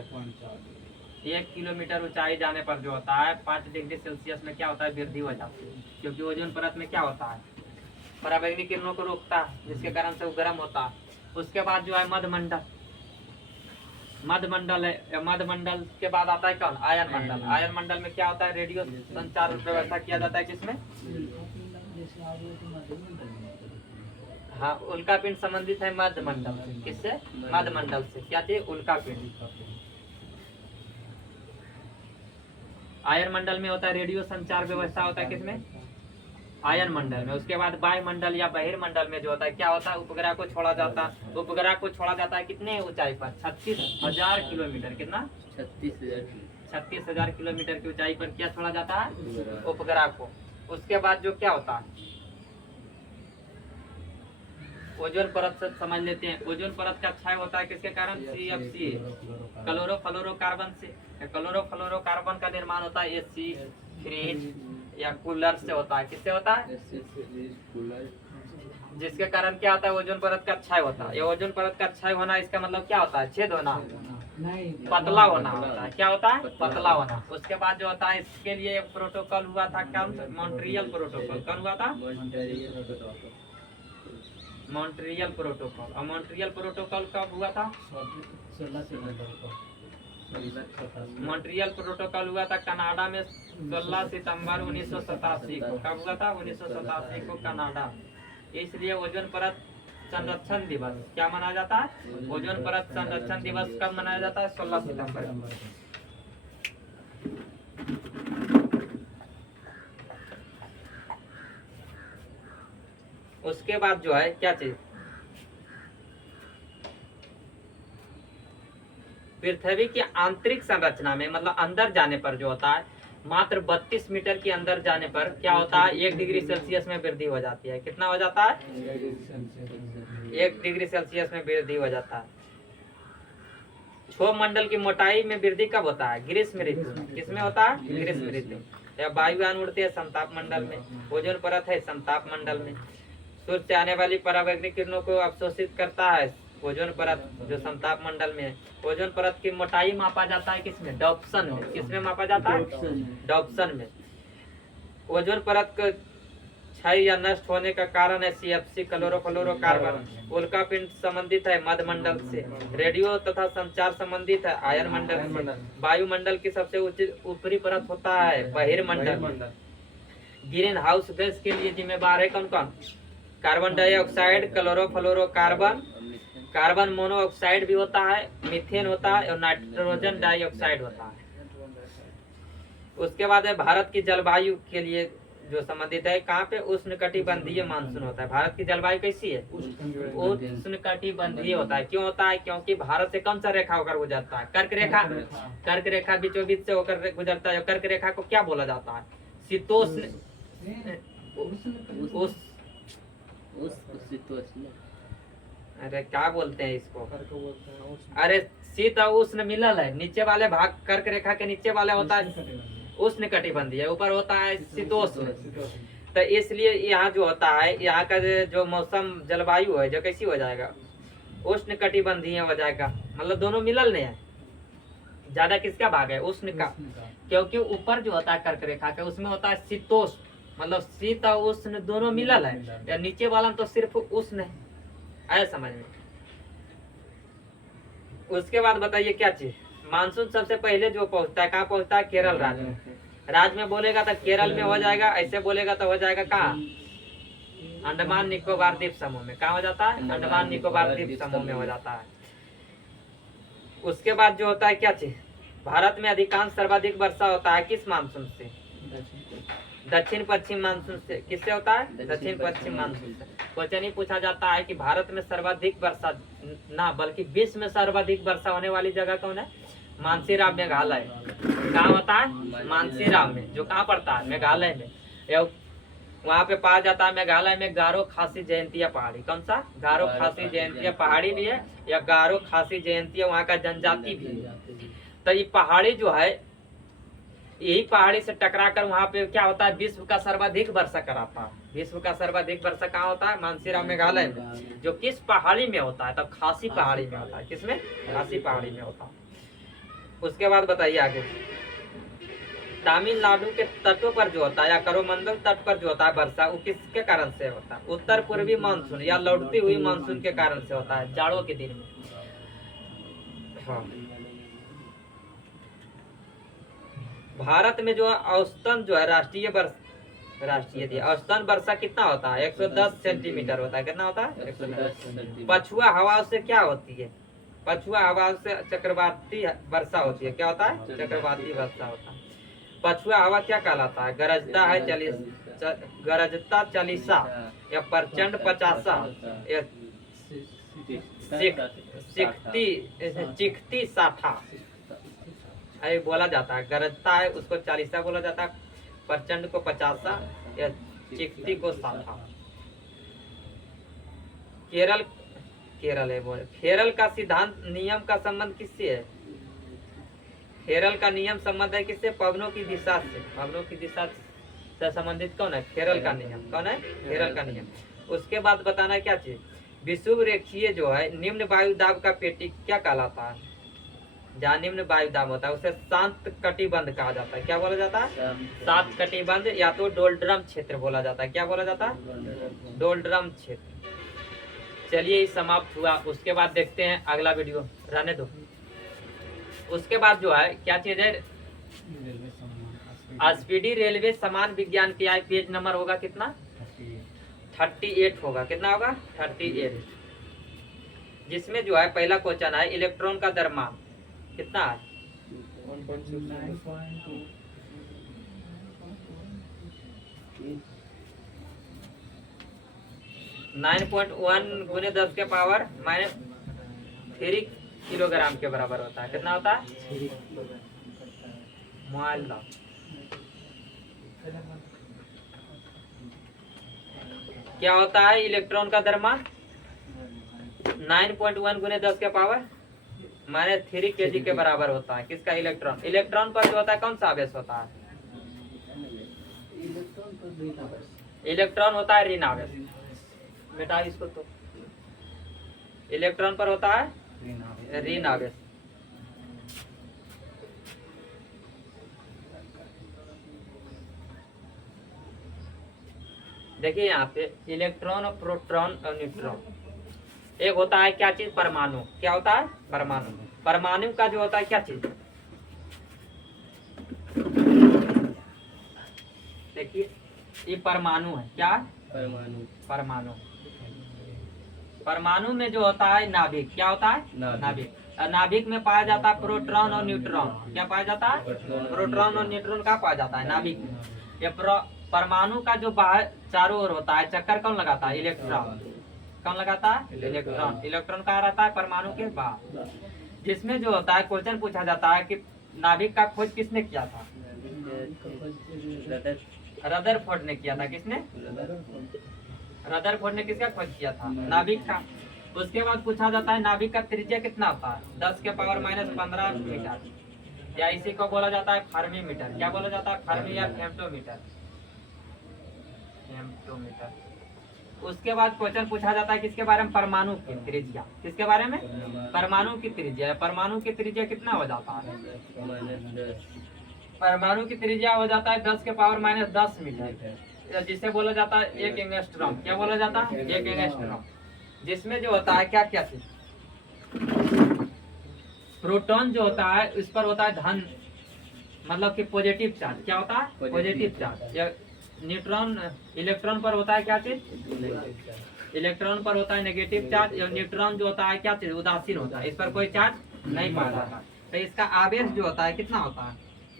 1 किलोमीटर ऊंचाई जाने पर जो होता है 5 डिग्री सेल्सियस में क्या होता है, वृद्धि हो जाती है। क्योंकि ओजोन परत में क्या होता है, पराबैंगनी किरणों को रोकता है, जिसके कारण से वो गर्म होता है। उसके बाद जो है मध्यमंडल है। मध्यमंडल के बाद आता है कौन, आयन मंडल। आयन मंडल में क्या होता है, रेडियो संचार व्यवस्था किया जाता है किसमें, हाँ उल्का पिंड संबंधित है मध्यमंडल से। किससे, मध्यमंडल से। क्या चाहिए, उल्का पिंड। आयन मंडल में होता है रेडियो संचार व्यवस्था होता है किसमें, आयन मंडल में। उसके बाद वायुमंडल या बहिर्मंडल में जो होता है क्या होता है, उपग्रह को छोड़ा जाता है। उपग्रह को छोड़ा जाता है कितने ऊंचाई पर, 36,000 किलोमीटर। कितना, 36,000 किलोमीटर की ऊंचाई पर क्या छोड़ा जाता है, उपग्रह को। उसके बाद जो क्या होता है, ओजोन परत से समझ लेते हैं। ओजोन परत का क्षय होता है किसके कारण, CFC क्लोरोफ्लोरोकार्बन से। क्लोरोफ्लोरोकार्बन का निर्माण होता है AC, फ्रिज या कूलर से होता है। किससे होता है, जिसके कारण क्या होता है, ओजोन परत का क्षय होता है। ये ओजोन परत का क्षय होना इसका मतलब क्या होता है, छेद होना, पतला होना होता है। क्या होता है, पतला होना। उसके बाद जो होता है इसके लिए एक प्रोटोकॉल हुआ था, क्या मॉन्ट्रियल प्रोटोकॉल। कौन हुआ था, मॉन्ट्रियल प्रोटोकॉल। और मॉन्ट्रियल प्रोटोकॉल कब हुआ था, मॉन्ट्रियल प्रोटोकॉल हुआ था कनाडा में 16 सितंबर 1987 को। कब हुआ था, 1987 को कनाडा। इसलिए ओजोन परत संरक्षण दिवस क्या मनाया जाता है, ओजोन परत संरक्षण दिवस कब मनाया जाता है, 16 सितंबर। उसके बाद जो है क्या चीज, पृथ्वी की आंतरिक संरचना में मतलब अंदर जाने पर जो होता है मात्र 32 मीटर के अंदर जाने पर क्या होता है, 1 डिग्री सेल्सियस में वृद्धि हो जाती है। कितना हो जाता है, 1 डिग्री सेल्सियस में वृद्धि हो जाता है। क्षोभ मंडल की मोटाई में वृद्धि कब होता है, ग्रीष्म ऋतु। किसमें होता है, ग्रीष्म ऋतु। या वायुयान उड़ते हैं समताप मंडल में। ओजोन परत है समताप मंडल में। सूर्य से आने वाली पराबैंगनी किरणों को अवशोषित करता है ओजोन परत जो समताप मंडल में है। ओजोन परत की मोटाई मापा जाता है किसमें, डॉप्सन में। किसमें मापा जाता है, डॉप्सन में। ओजोन परत का क्षय या नष्ट होने का कारण है CFC क्लोरोफ्लोरोकार्बन। उल्का पिंड संबंधित है मध्यमंडल से। रेडियो तथा संचार संबंधित है आयन मंडल से। वायुमंडल की सबसे ऊपरी परत होता है बहिर्मंडल। ग्रीन हाउस गैस के लिए जिम्मेदार है कौन कौन, carbon dioxide, chlorofluorocarbon, carbon monoxide भी होता है, मीथेन होता है और नाइट्रोजन डाइऑक्साइड होता है। उसके बाद है भारत की जलवायु के लिए जो संबंधित है, कहाँ पे, उष्णकटिबंधीय मानसून होता है। भारत की जलवायु कैसी है, उष्णकटिबंधीय होता है। क्यों होता है, क्योंकि भारत से कौन सा रेखा होकर गुजरता है, कर्क रेखा। कर्क रेखा बीचों बीच से होकर गुजरता है। कर्क रेखा को क्या बोला जाता है, शीतोष्ण, अरे क्या बोलते हैं इसको, अरे शीत और उष्ण मिलल है। नीचे वाले भाग कर्क रेखा के नीचे वाला होता है उष्ण कटिबंधीय, ऊपर होता है शीतोष्ण। तो इसलिए यहाँ जो होता है, यहाँ का जो मौसम जलवायु है जो कैसी हो जाएगा, उष्ण कटिबंधीय हो जाएगा। मतलब दोनों मिलल नहीं है, ज्यादा किसका भाग है, उष्ण का। क्योंकि ऊपर जो होता है कर्क रेखा के उसमें होता है शीतोष्ण, मतलब शीत और उष्ण दोनों मिलल है। या नीचे वाला तो सिर्फ उष्ण है, आया समझ में। उसके बाद बताइए क्या चीज, मानसून सबसे पहले जो पहुंचता है, कहाँ पहुंचता है, केरल राज्य में। राज्य में बोलेगा तो केरल में हो जाएगा, ऐसे बोलेगा तो हो जाएगा कहाँ, अंडमान निकोबार द्वीप समूह में। कहाँ हो जाता है, अंडमान निकोबार द्वीप समूह में हो जाता है। उसके बाद जो होता है क्या चीज, भारत में अधिकांश सर्वाधिक वर्षा होता है किस मानसून से, दक्षिण पश्चिम मानसून से। किससे होता है, दक्षिण पश्चिम मानसून से। क्वेश्चन ही पूछा जाता है कि भारत में सर्वाधिक वर्षा ना बल्कि विश्व में सर्वाधिक वर्षा होने वाली जगह कौन है, मानसीराम मेघालय। कहाँ होता है? मानसीराम में, जो कहाँ पड़ता है? मेघालय में। वहाँ पे पाया जाता है मेघालय में गारो खासी जयंतिया पहाड़ी। कौन सा? गारो खासी जयंतिया पहाड़ी भी है, या गारो खासी जयंतिया वहाँ का जनजाति भी है। तो ये पहाड़ी जो है, यही पहाड़ी से टकरा कर वहाँ पे क्या होता है? विश्व का सर्वाधिक वर्षा कराता है। विश्व का सर्वाधिक वर्षा कहाँ होता है? मानसीराम मेघालय में। जो किस पहाड़ी में होता है? तब खासी पहाड़ी में होता है। किसमें? खासी पहाड़ी में होता है। उसके बाद बताइए आगे, तमिलनाडु के तटों पर जो होता है या करोमंडल तट पर जो होता है वर्षा, वो किसके कारण से होता है? उत्तर पूर्वी मानसून या लौटती हुई मानसून के कारण से होता है, जाड़ों के दिन में। हाँ। भारत में जो औसतन जो है राष्ट्रीय औसतन वर्षा कितना होता है? 110 सेंटीमीटर होता है। कितना होता है? 110। पछुआ हवा से क्या होती है? पछुआ हवा से चक्रवाती वर्षा होती है। क्या होता है? चक्रवाती वर्षा होता है। पछुआ हवा क्या कहलाता है? गरजता चालीसा या प्रचंड पचासा या चिखती साठा बोला जाता है। गरजता है उसको चालीसा बोला जाता है, प्रचंड को पचासा या चिखती को साठा। केरल है बोले। खेरल का सिद्धांत नियम का संबंध किससे है? खेरल का नियम संबंध है किससे? पवनों की दिशा से। पवनों की दिशा से संबंधित कौन है? खेरल का नियम। कौन है? खेरल का नियम। उसके बाद बताना है क्या चीज? विषुव रेखीय जो है निम्न वायु दाब का पेटी क्या कहलाता है? जहाँ निम्न वायु दाब होता है उसे शांत कटिबंध कहा जाता है। क्या बोला जाता है? शांत कटिबंध या तो डोलड्रम क्षेत्र बोला जाता है। क्या बोला जाता है? डोलड्रम क्षेत्र। चलिए ये समाप्त हुआ। उसके बाद देखते हैं अगला वीडियो, रहने दो। उसके बाद जो है क्या चीज है? स्पीडी रेलवे समान विज्ञान की आई पेज नंबर होगा कितना? 38 होगा। कितना होगा? 38। जिसमें जो है पहला क्वेश्चन है इलेक्ट्रॉन का द्रव्यमान कितना है? 9.1 गुने 10 के पावर -3 किलोग्राम के बराबर होता है। कितना होता है? मोबाइल ला। क्या होता है इलेक्ट्रॉन का द्रव्यमान? 9.1 गुने 10 के पावर -3 kg के बराबर होता है। किसका? इलेक्ट्रॉन। इलेक्ट्रॉन पर जो होता है कौन सा आवेश होता है? इलेक्ट्रॉन होता है ऋण आवेश। बेटा इसको तो इलेक्ट्रॉन पर होता है ऋण आवेश। देखिए यहाँ पे इलेक्ट्रॉन और प्रोटॉन और न्यूट्रॉन। एक होता है क्या चीज? परमाणु। क्या होता है? परमाणु। परमाणु का जो होता है क्या चीज? देखिए ये परमाणु है। क्या? परमाणु। परमाणु में जो होता है नाभिक। क्या होता है? नाभिक। नाभिक में पाया जाता है प्रोटॉन और न्यूट्रॉन। क्या पाया जाता है? प्रोटॉन और न्यूट्रॉन का पाया जाता है नाभिक में। ये परमाणु का जो बाहर चारों ओर होता है चक्कर कौन लगाता है? इलेक्ट्रॉन। कौन लगाता है? इलेक्ट्रॉन। इलेक्ट्रॉन कहाँ रहता है? परमाणु के बाहर। जिसमें जो होता है क्वेश्चन पूछा जाता है कि नाभिक का खोज किसने किया था? रदरफोर्ड ने किया था। किसने? रदरफोर्ड ने किसका खोज किया था? नाभिक का। उसके बाद पूछा जाता है नाभिक का त्रिज्या कितना होता है? 10 के पावर -15 मीटर, या इसी को बोला जाता है फर्मी मीटर। क्या बोला जाता है? फर्मी या फेम्टोमीटर। उसके बाद क्वेश्चन पूछा जाता है किसके बारे में? परमाणु की त्रिज्या। किसके बारे में? परमाणु की त्रिज्या। परमाणु की त्रिज्या कितना हो जाता है? परमाणु की त्रिज्या हो जाता है 10 के पावर -10 मीटर, जिसे बोला जाता है 1 एंगस्ट्रॉम। क्या बोला जाता है? 1 एंगस्ट्रॉम। जिसमें जो होता है क्या क्या चीज? प्रोटॉन जो होता है इस पर होता है धन, मतलब कि पॉजिटिव चार्ज। क्या होता है? Positive charge. न्यूट्रॉन इलेक्ट्रॉन पर होता है क्या चीज? इलेक्ट्रॉन पर होता है नेगेटिव चार्ज। और न्यूट्रॉन जो होता है क्या चीज? उदासीन होता है, इस पर कोई चार्ज नहीं पाया जाता। तो इसका आवेश जो होता है कितना होता है?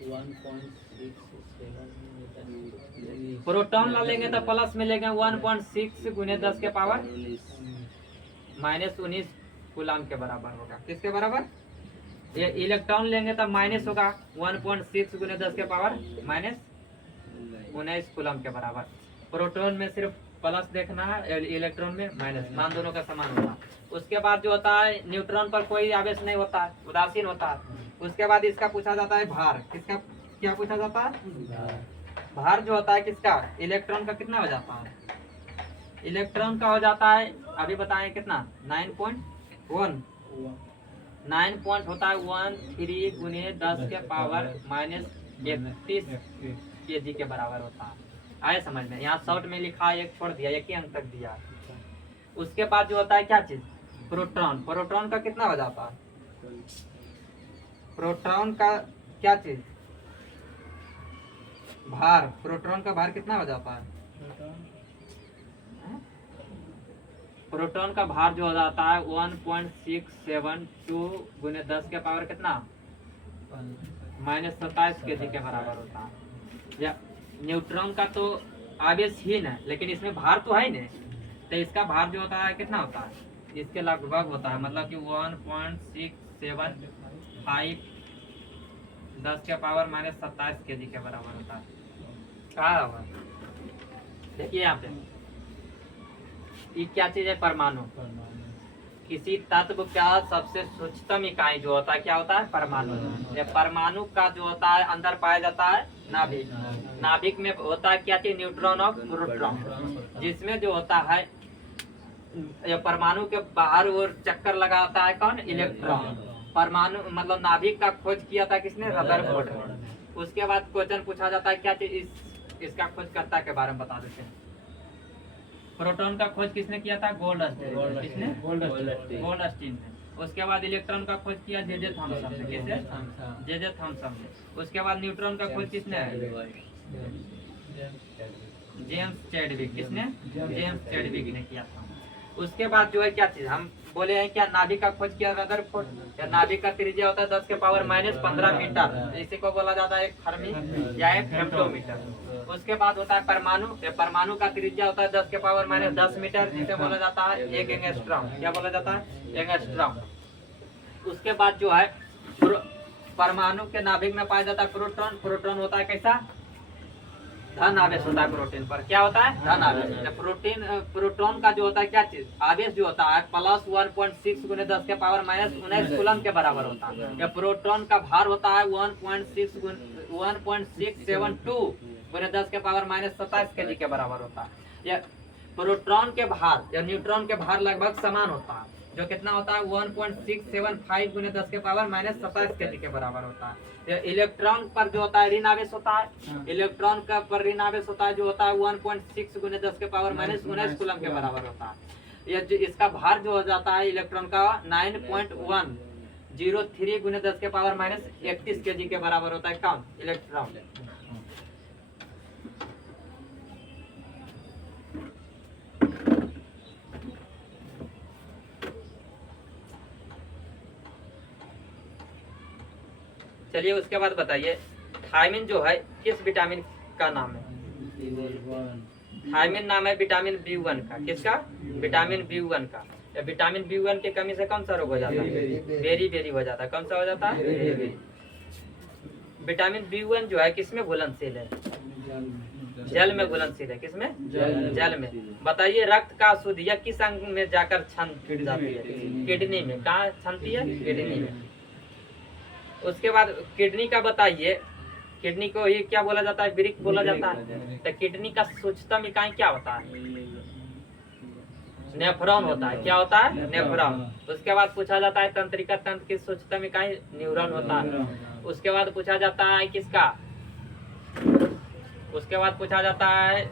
1.67। प्रोटॉन ला लेंगे तो प्लस में लेंगे 1.6 गुने 10 के पावर -19 कूलाम के बराबर होगा। किसके बराबर? ये इलेक्ट्रॉन लेंगे तब माइनस होगा 1.6 गुने 10 के पावर माइनस 19 कूलम के बराबर। प्रोटॉन में सिर्फ प्लस देखना है, इलेक्ट्रॉन में माइनस, मान दोनों का समान होगा। उसके बाद जो होता है न्यूट्रॉन पर कोई आवेश नहीं होता है, उदासीन होता है। उसके बाद इसका पूछा जाता है भार, किसका क्या पूछा जाता है? भार जो होता है किसका, इलेक्ट्रॉन का कितना हो जाता है? इलेक्ट्रॉन का हो जाता है, अभी बताएं कितना, 9.1 9 पॉइंट होता है 13 गुने 10 के पावर माइनस 31 kg के बराबर होता है। आए समझ में? यहाँ शॉर्ट में लिखा, एक छोड़ दिया, एक ही अंक तक दिया। उसके बाद जो होता है क्या चीज, प्रोटॉन। प्रोटॉन का कितना हो जाता है? प्रोटॉन का क्या चीज, भार। प्रोटॉन का भार कितना हो जाता है? प्रोटॉन का भार जो हो जाता है 1.672 गुने 10 के पावर कितना, माइनस 27 kg के बराबर होता है। या न्यूट्रॉन का तो आवेशहीन है, लेकिन इसमें भार तो है नहीं, तो इसका भार जो होता है कितना होता है, इसके लगभग होता है, मतलब कि 1.675 10 के पावर माइनस 27 kg के बराबर होता है। कहा होगा, देखिए यहाँ पे ये क्या चीज है, परमाणु। किसी तत्व का सबसे सूक्ष्मतम इकाई जो होता है क्या होता है, परमाणु। ये परमाणु का जो होता है अंदर पाया जाता है नाभिक। नाभिक में होता है क्या चीज, न्यूट्रॉन और प्रोटॉन, जिसमें जो होता है ये परमाणु के बाहर और चक्कर लगाता है कौन, इलेक्ट्रॉन। परमाणु मतलब नाभिक का खोज किया था किसने, रदरफोर्ड। उसके बाद क्वेश्चन पूछा जाता है क्या चीज, इसका खोजकर्ता के बारे में बता देते हैं। प्रोटॉन का खोज किसने किया था, गोल्डस्टीन। किसने, गोल्डस्टीन ने। उसके बाद इलेक्ट्रॉन का खोज किया जे थॉमसन ने। किसने, जे थॉमसन ने। उसके बाद न्यूट्रॉन का खोज किसने, जेम्स चैडविक। किसने, जेम्स चैडविक ने किया था। उसके बाद जो है क्या चीज, हम बोले हैं क्या, नाभिक का खोज किया रदरफोर्ड। या नाभिक का त्रिज्या होता है 10 के पावर माइनस 15 मीटर, इसी को बोला जाता है एक फर्मी या एक फेम्टोमीटर। उसके बाद होता है परमाणु। परमाणु का त्रिज्या होता है 10 के पावर माइनस 10 मीटर, जिसे बोला जाता है एक एंगस्ट्रॉम। क्या बोला जाता है, एंगस्ट्रॉम। उसके बाद जो है परमाणु के नाभिक में पाया जाता है प्रोटॉन। प्रोटॉन होता है कैसा, धन आवेश होता है प्रोटीन पर। क्या होता है, धन आवेश। प्रोटॉन का जो होता है क्या चीज, आवेश जो होता है प्लस 1.6 गुने 10 के पावर माइनस 19 कूलम के बराबर होता है। या प्रोटॉन का भार होता है 1.672 गुने 10 के पावर माइनस 27 kg के बराबर होता है। या प्रोटॉन के भार या न्यूट्रॉन के भार लगभग समान होता है, जो कितना होता है 1.675 गुने 10 के पावर माइनस 27 kg के बराबर होता है। इलेक्ट्रॉन पर जो होता है ऋण आवेश होता है, इलेक्ट्रॉन का पर ऋण आवेश होता है जो होता है 1.6 गुने 10 के पावर माइनस 19 कूलम के बराबर होता है। इसका भार जो हो जाता है इलेक्ट्रॉन का 9.103 गुने 10 के पावर माइनस 31 kg के बराबर होता है। कौन, इलेक्ट्रॉन। चलिए उसके बाद बताइए, थायमिन जो है किस विटामिन का नाम है? थायमिन नाम है विटामिन B1 का। किसका, विटामिन B1 का। या विटामिन B1 की कमी से कौन सा रोग हो जाता है, बेरी हो जाता है। कौन सा हो जाता है, बेरी। विटामिन B1 जो है किसमें घुलनशील है, जल में घुलनशील है। किसमें, जल में। बताइए रक्त का अशुद्धि किस अंग में जाकर छन जाती है, किडनी में। कहाँ छनती है, किडनी में। उसके बाद किडनी का बताइए, किडनी को ये क्या बोला जाता है, वृक्क बोला जाता है। तो किडनी का सूक्ष्मतम इकाई क्या होता है, नेफ्रॉन होता है। क्या होता है, नेफ्रॉन। उसके बाद पूछा जाता है तंत्रिका तंत्र की सूक्ष्मतम इकाई न्यूरॉन होता है। उसके बाद पूछा जाता है किसका, उसके बाद पूछा जाता है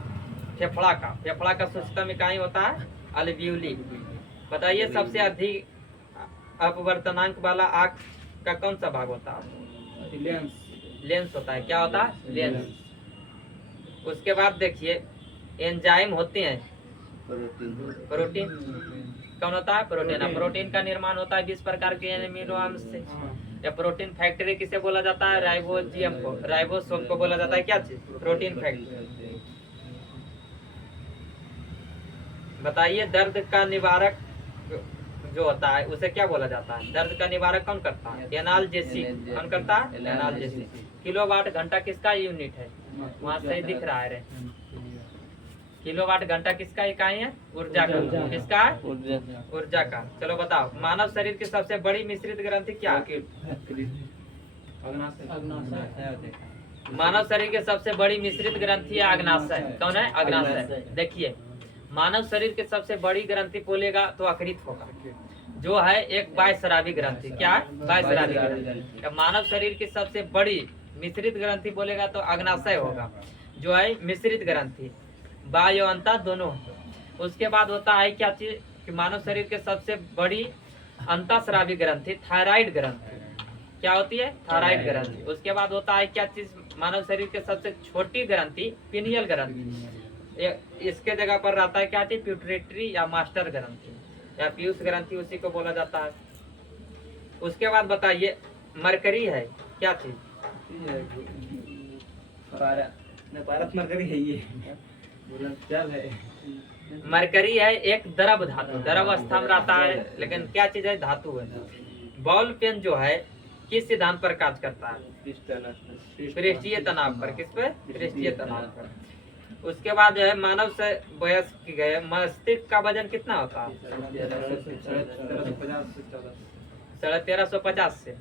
फेफड़ा का। फेफड़ा का सूक्ष्मतम इकाई होता है अल्वियोली। बताइए सबसे अधिक अपवर्तनांक वाला आंख का कौन सा भाग होता है, लेंस होता है। क्या होता है, लेंस। उसके बाद देखिए एंजाइम होते हैं, प्रोटीन। कौन होता है, प्रोटीन। प्रोटीन का निर्माण होता है 20 प्रकार के एमिनो अम्ल से। या प्रोटीन फैक्ट्री किसे बोला जाता है, राइबोसोम को। राइबोसोम को बोला जाता है क्या चीज, प्रोटीन फैक्ट्री। बताइए दर्द का निवारक जो होता है उसे क्या बोला जाता है? दर्द का निवारक कौन करता है? एनाल्जेसिक। कौन करता है? एनाल्जेसिक। किलोवाट घंटा किसका यूनिट है? वहाँ से दिख रहा है रे। किलोवाट घंटा किसका इकाई है? ऊर्जा का। किसका है? ऊर्जा का। चलो बताओ, मानव शरीर की सबसे बड़ी मिश्रित ग्रंथि क्या है? मानव शरीर की सबसे बड़ी मिश्रित ग्रंथि है अग्नाशय। कौन है? अग्नाशय। देखिए, मानव शरीर की सबसे बड़ी ग्रंथि बोलेगा तो अकृत होगा, जो है एक बायस्रावी ग्रंथि। क्या है? बायस्रावी ग्रंथि। मानव शरीर की सबसे बड़ी मिश्रित ग्रंथि बोलेगा तो अग्नाशय होगा, जो है मिश्रित ग्रंथि। बाह्य और अंतः दोनों। उसके बाद होता है क्या चीज कि मानव शरीर के सबसे बड़ी अंतःस्रावी ग्रंथि थायराइड ग्रंथि। क्या होती है? थायराइड ग्रंथि। उसके बाद होता है क्या चीज? मानव शरीर के सबसे छोटी ग्रंथि पिनियल ग्रंथि। इसके जगह पर रहता है क्या चीज? प्यूटरेटरी या मास्टर ग्रंथि या पीयूष ग्रंथि, उसी को बोला जाता है। उसके बाद बताइए, मरकरी है क्या चीज? भारत मरकरी है ये, चल है। मरकरी है एक द्रव धातु, द्रव अवस्था में रहता है, लेकिन क्या चीज है? धातु है। बॉल पेन जो है किस सिद्धांत पर कार्य करता है? पृष्ठीय तनाव पर। किस पे? पृष्ठीय तनाव पर। उसके बाद जो है मानव से वयस्क गए मस्तिष्क का वजन कितना होता है? 1350 से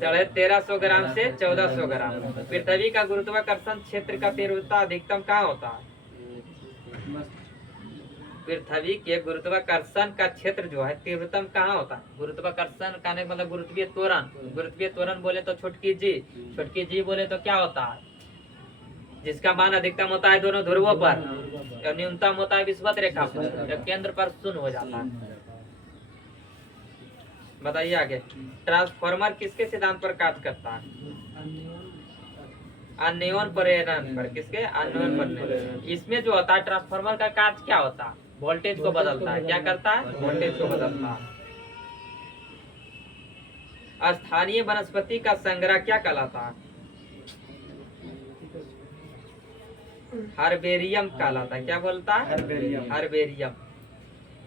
1350 ग्राम से 1400 ग्राम। पृथ्वी का गुरुत्वाकर्षण क्षेत्र का तीव्रता अधिकतम कहाँ होता है? पृथ्वी के गुरुत्वाकर्षण का क्षेत्र जो है तीव्रतम कहाँ होता है? गुरुत्वाकर्षण का मतलब गुरुत्वीय त्वरण। गुरुत्वीय त्वरण बोले तो छोटकी जी बोले तो क्या होता है? जिसका मान अधिकतम होता है दोनों ध्रुवों पर और न्यूनतम होता है विषुवत रेखा पर, जब केंद्र पर शून्य हो जाता है। बताइए आगे, ट्रांसफार्मर किसके सिद्धांत पर कार्य करता है? अन्योन प्रेरण पर। किसके? अन्योन प्रेरण। इसमें जो होता है ट्रांसफार्मर का कार्य क्या होता है? वोल्टेज को बदलता है। क्या करता है? वोल्टेज को बदलता है। स्थानीय वनस्पति का संग्रह क्या कहलाता है? हर्बेरियम कहलाता है। क्या बोलता है? हर्बेरियम।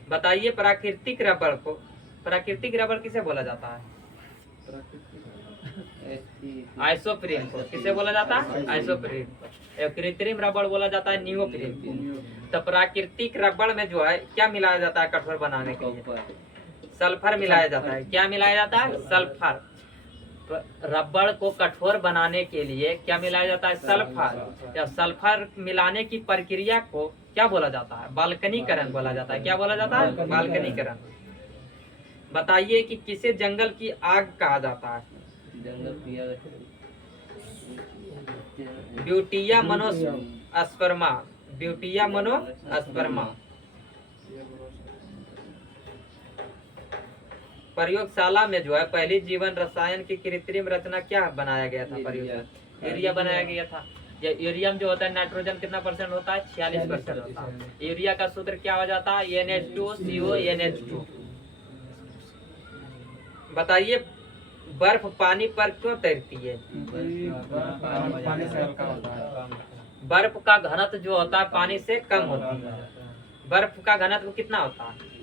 बताइए, प्राकृतिक रबड़ किसे बोला जाता है? आइसोप्रीन को। किसे बोला जाता है? आइसोप्रीन। कृत्रिम रबड़ बोला जाता है नियोप्रीन। तो प्राकृतिक रबड़ में जो है क्या मिलाया जाता है कठोर बनाने के लिए? सल्फर मिलाया जाता है। क्या मिलाया जाता है? सल्फर। रबड़ को कठोर बनाने के लिए क्या मिलाया जाता है? सल्फर। या सल्फर मिलाने की प्रक्रिया को क्या बोला जाता है? बाल्कनीकरण बोला जाता है। क्या बोला जाता है? बाल्कनीकरण। बताइए कि किसे जंगल की आग कहा जाता है? Butea monosperma. Butea monosperma. प्रयोगशाला में जो है पहली जीवन रसायन की कृत्रिम रचना क्या बनाया गया था? प्रयोगशाला यूरिया बनाया गया था। यूरिया जो होता है नाइट्रोजन कितना % होता है? 46% होता है। यूरिया का सूत्र क्या हो जाता है? NH2CO NH2। बताइए, बर्फ पानी पर क्यों तैरती है? पानी से हल्का होता है। बर्फ का घनत्व जो होता है पानी से कम होता है। बर्फ का घनत्व कितना होता है?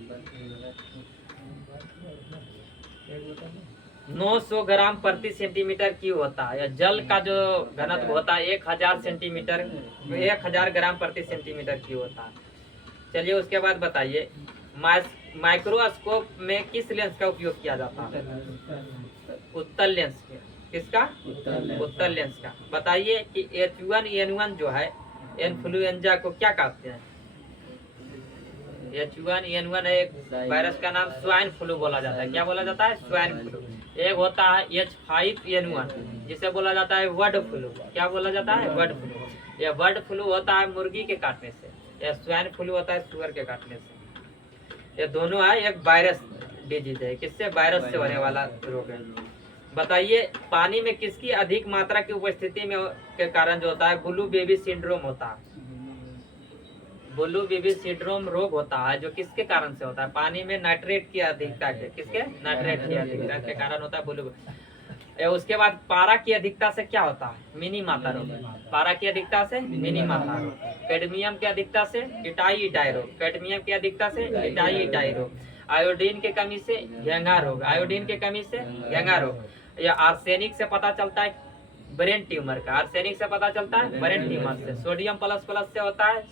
900 ग्राम प्रति सेंटीमीटर क्यूब होता है। या जल का जो घनत्व होता है 1000 ग्राम प्रति सेंटीमीटर क्यूब होता है। चलिए, उसके बाद बताइए, माइक्रोस्कोप में किस लेंस का उपयोग किया जाता है? उत्तल लेंस। किसका? उत्तल लेंस का। बताइए कि H1N1 जो है इन्फ्लुएंजा को क्या कहते हैं? H1N1 एक वायरस का नाम स्वाइन फ्लू बोला जाता है। क्या बोला जाता है? Swine flu. एक होता है H5N1 जिसे बोला जाता है बर्ड फ्लू। क्या बोला जाता है? Bird flu. यह बर्ड फ्लू होता है मुर्गी के काटने से। यह स्वाइन फ्लू होता है सुअर के काटने से। ये दोनों है एक वायरस डिजीज है। किससे? वायरस से होने वाला रोग है। बताइए, पानी में किसकी अधिक मात्रा की उपस्थिति में के कारण जो होता है ब्लू बेबी सिंड्रोम होता है? ब्लू बेबी सिंड्रोम रोग होता है जो किसके कारण से होता है? पानी में नाइट्रेट की अधिकता के। किसके? नाइट्रेट की अधिकता के कारण होता है ब्लू। उसके बाद पारा की अधिकता से क्या होता है? मिनी माता रोग। पारा की अधिकता से मिनी माता रोग। कैडमियम की अधिकता से इटाई इटाई रोग। कैडमियम की अधिकता से इटाई इटाई रोग। आयोडीन की कमी से घेंघा रोग। आयोडीन की कमी से घेंघा रोग। या आर्सेनिक से पता चलता है ब्रेन ट्यूमर का। आर्सेनिक से पता चलता है ब्रेन ट्यूमर से। सोडियम प्लस प्लस से होता है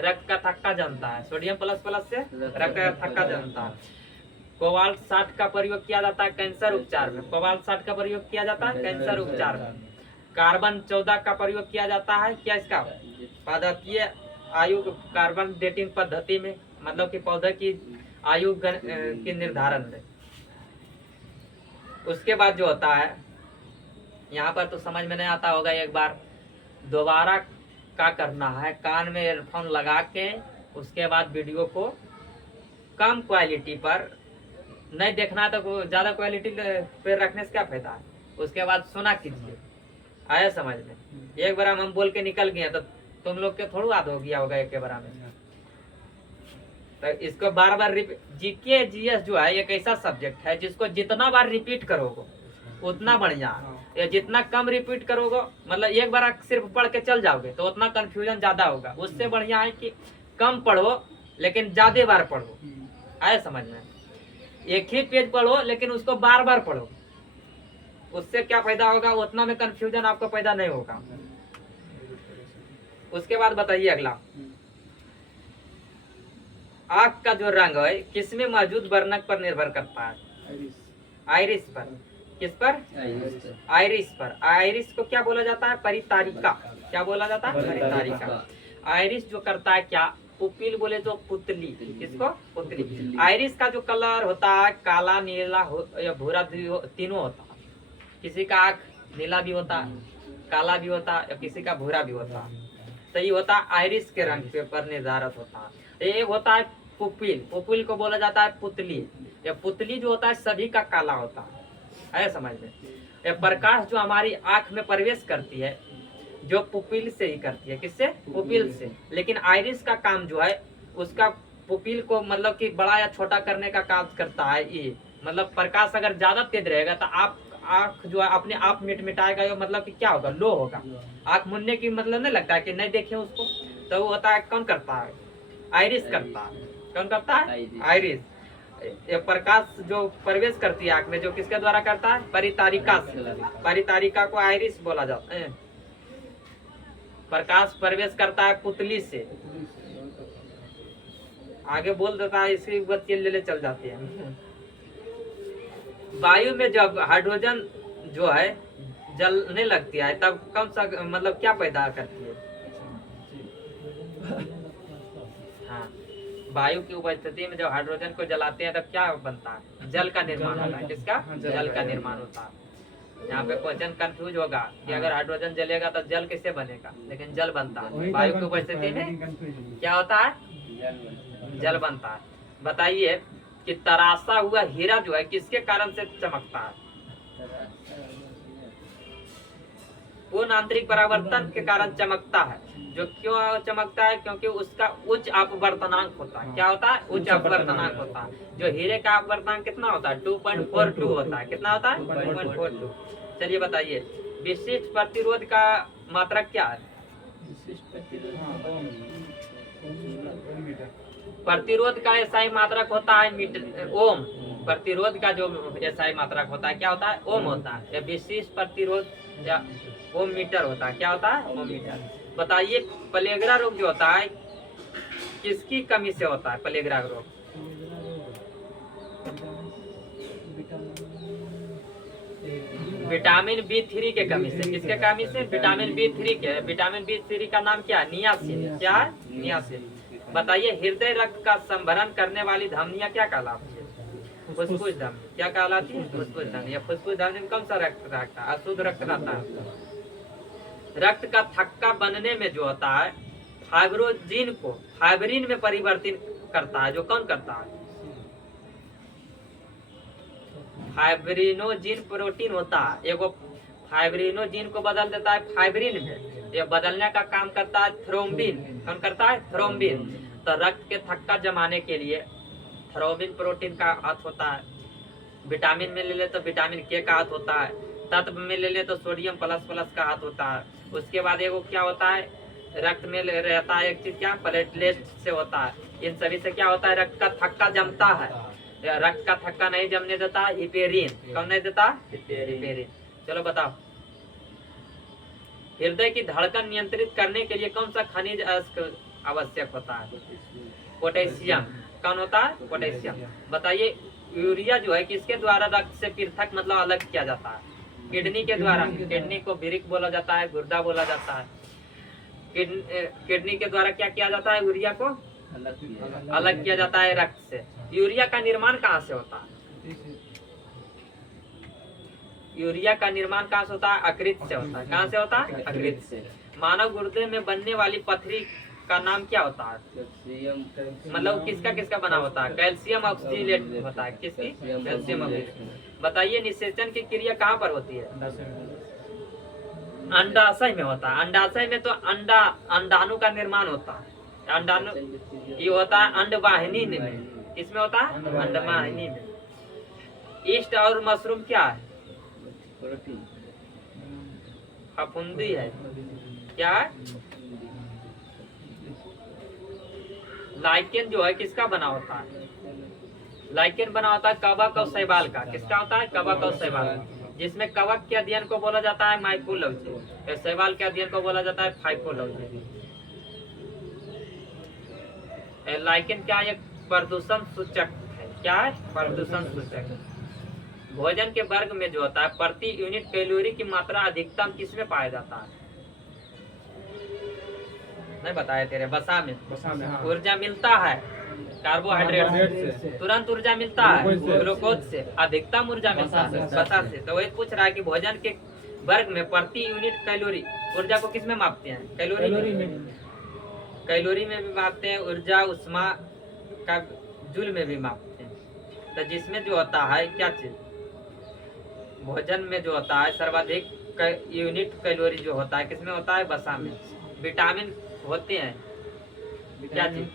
रक्त का थक्का जमता है। सोडियम प्लस प्लस से रक्त का थक्का जमता है। कोबाल्ट 60 का प्रयोग किया जाता है कैंसर उपचार में। कोबाल्ट 60 का प्रयोग किया जाता है कैंसर उपचार में। कार्बन 14 का प्रयोग किया जाता है क्या? इसका पादपीय आयु कार्बन डेटिंग पद्धति में, मतलब कि पौधे की आयु के निर्धारण में। उसके बाद जो होता है, यहाँ पर तो समझ में नहीं आता होगा, एक बार दोबारा क्या करना है, कान में ईयरफोन लगा के उसके बाद वीडियो को कम क्वालिटी पर नहीं देखना, तो ज्यादा क्वालिटी पे रखने से क्या फायदा है। उसके बाद सुना कीजिए, आया समझ में। एक बार हम बोल के निकल गए तो तुम लोग के थोड़ा याद हो गया होगा एक बार में। तो इसको बार बार जीके जीएस जो है एक ऐसा सब्जेक्ट है जिसको जितना बार रिपीट करोगे उतना बढ़िया है। या जितना कम रिपीट करोगे, मतलब एक बार सिर्फ पढ़ के चल जाओगे तो उतना कंफ्यूजन ज्यादा होगा। उससे बढ़िया है कि कम पढ़ो लेकिन ज्यादा बार पढ़ो। आया समझ में। एक ही पेज पढ़ो लेकिन उसको बार बार पढ़ो, उससे क्या फायदा होगा, उतना में कंफ्यूजन आपको पैदा नहीं होगा। उसके बाद बताइए अगला, आँख का जो रंग है किसमें मौजूद वर्णक पर निर्भर करता है? आइरिस पर। किस पर? आइरिस पर। आइरिस को क्या बोला जाता है? परितारिका। क्या बोला जाता है? परितारिका। आइरिस जो करता है क्या? पुपिल बोले तो पुतली। किसको? पुतली। आइरिस का जो कलर होता है काला, नीला या भूरा तीनों होता है। किसी का आँख नीला भी होता है, काला भी होता है, किसी का भूरा भी होता है। तो ये होता है आइरिस के रंग पे पर निर्धारित होता है। एक होता है पुपिल। पुपिल को बोला जाता है पुतली। या पुतली जो होता है सभी का काला होता है समझ में। ये प्रकाश जो हमारी आँख में प्रवेश करती है जो पुपिल से ही करती है। किससे? पुपिल से। लेकिन आइरिस का काम जो है उसका पुपिल को मतलब कि बड़ा या छोटा करने का काम करता है ये। मतलब प्रकाश अगर ज्यादा तेज रहेगा तो आप आँख जो है अपने आप मिटाएगा, मतलब कि क्या होगा? लो होगा। आँख मुनने की मतलब नहीं लगता है कि नहीं देखे उसको, तो वो होता है कौन करता है? आइरिस करता है। कौन करता है? आइरिस। ये प्रकाश जो प्रवेश करती है आँख में जो किसके द्वारा करता है? परितारिका से। परितारिका को आइरिस बोला जाता है। प्रकाश प्रवेश करता है पुतली से। आगे बोल देता है, इसी बच्चे ले चल जाते हैं। वायु में जब हाइड्रोजन जो है जलने लगती है तब कम सा मतलब क्या पैदा करती है? हाँ, वायु की उपस्थिति में जब हाइड्रोजन को जलाते हैं तब क्या बनता है? जल का निर्माण होता है। किसका? जल का निर्माण होता है। यहाँ पे क्वेश्चन कंफ्यूज होगा कि अगर हाइड्रोजन जलेगा तो जल कैसे बनेगा, लेकिन जल बनता है। वायु की उपस्थिति में क्या होता है? जल बनता है। बताइए कि तराशा हुआ हीरा जो है किसके कारण से चमकता है? पूर्ण आंतरिक परावर्तन के कारण चमकता है। जो क्यों चमकता है? क्योंकि उसका उच्च अपवर्तनांक होता है। क्या होता है? उच्च अपवर्तनांक होता है। जो हीरे का अपवर्तनांक कितना होता है? 2.42 होता है। कितना होता है? 2.42। चलिए बताइए, विशिष्ट प्रतिरोध का मात्रक क्या है? प्रतिरोध का एसआई मात्रक होता है मीटर, ओम। प्रतिरोध का जो एसआई मात्रक होता है क्या होता है? ओम होता है। या विशिष्ट प्रतिरोध या ओम मीटर होता है। क्या होता है? ओम मीटर। बताइए प्लेगरा रोग जो होता है किसकी कमी से होता है? प्लेगरा रोग विटामिन B3 के कमी से। किसके कमी से? विटामिन B3 के। विटामिन B3 का नाम क्या है? नियासिन। क्या है? नियासिन। बताइए हृदय रक्त का संभरण करने वाली धमनियां क्या कहलाती है? फुसफुस धमनी। क्या कहलाती है? फुसफुस धमनी। या फुसफुस धमनी में कौन सा रक्त रहता है? अशुद्ध रक्त रहता है। रक्त का थक्का बनने में जो होता है फाइब्रोजिन को फाइब्रिन में परिवर्तित करता है। जो कौन करता है? फाइब्रिनोजिन प्रोटीन होता है। एगो फाइब्रिनोजिन को बदल देता है फाइब्रिन में। ये बदलने का काम करता है थ्रोम्बिन। कौन करता है? थ्रोम्बिन। तो रक्त के थक्का जमाने के लिए थ्रोम्बिन प्रोटीन का हाथ होता है। विटामिन में ले ले तो विटामिन के का हाथ होता है। तत्व में ले ले तो सोडियम प्लस प्लस का हाथ होता है। उसके बाद एगो क्या होता है, रक्त में रहता है एक चीज क्या, प्लेटलेट से होता है। इन सभी से क्या होता है, रक्त का थक्का जमता है। रक्त का थक्का नहीं जमने देता हिपेरिन। कौन नहीं देता, हिपेरिन। चलो बताओ, हृदय की धड़कन नियंत्रित करने के लिए कौन सा खनिज आवश्यक होता है, पोटेशियम। कौन होता है, पोटेशियम। बताइए यूरिया जो है किसके द्वारा रक्त से पृथक मतलब अलग किया जाता है, किडनी के द्वारा। किडनी को बिरिक बोला जाता है, गुर्दा बोला जाता है। किडनी के द्वारा क्या किया जाता है, यूरिया को अलग किया जाता है रक्त से। यूरिया का निर्माण कहाँ से होता है, यूरिया का निर्माण कहाँ से होता है, अकृत से होता है। कहाँ से होता है, अकृत से। मानव गुर्दे में बनने वाली पथरी का नाम क्या होता है, मतलब किसका किसका बना होता है, कैल्शियम ऑक्सीलेट होता है। किसकी, कैल्शियम ऑक्सीलेट। बताइए निषेचन की क्रिया कहाँ पर होती है, अंडाशय में होता है। अंडाशय में तो अंडाणु का निर्माण होता है। अंडाणु ये होता है अंडवाहिनी में। किसमें होता है, अंडवाहिनी में। ईस्ट और मशरूम क्या है, फफूंदी है। क्या है, लाइकेन जो है किसका बना होता है, लाइकेन बना होता है कवक और शैवाल का। किसका होता है, कवक और शैवाल। जिसमें कवक के अध्ययन को बोला जाता है माइकोलॉजी, शैवाल के अध्ययन को बोला जाता है फाइकोलॉजी। लाइकेन क्या है, एक प्रदूषण सूचक है। क्या है, प्रदूषण सूचक। भोजन के वर्ग में जो होता है प्रति यूनिट कैलोरी की मात्रा अधिकतम किसमें पाया जाता है, नहीं बताया तेरे, वसा में। हाँ। ऊर्जा मिलता है कार्बोहाइड्रेट से, तुरंत ऊर्जा मिलता है ग्लूकोज से, अधिकतम ऊर्जा मिलता है वसा से। तो वही पूछ रहा है कि भोजन के वर्ग में प्रति यूनिट कैलोरी ऊर्जा को किसमें मापते हैं, कैलोरी में। कैलोरी में भी मापते हैं, ऊर्जा उष्मा का जूल में भी मापते हैं। तो जिसमें जो होता है क्या चीज, भोजन में जो होता है सर्वाधिक यूनिट कैलोरी जो होता है किसमें होता है, वसा में। विटामिन होते हैं क्या चीज,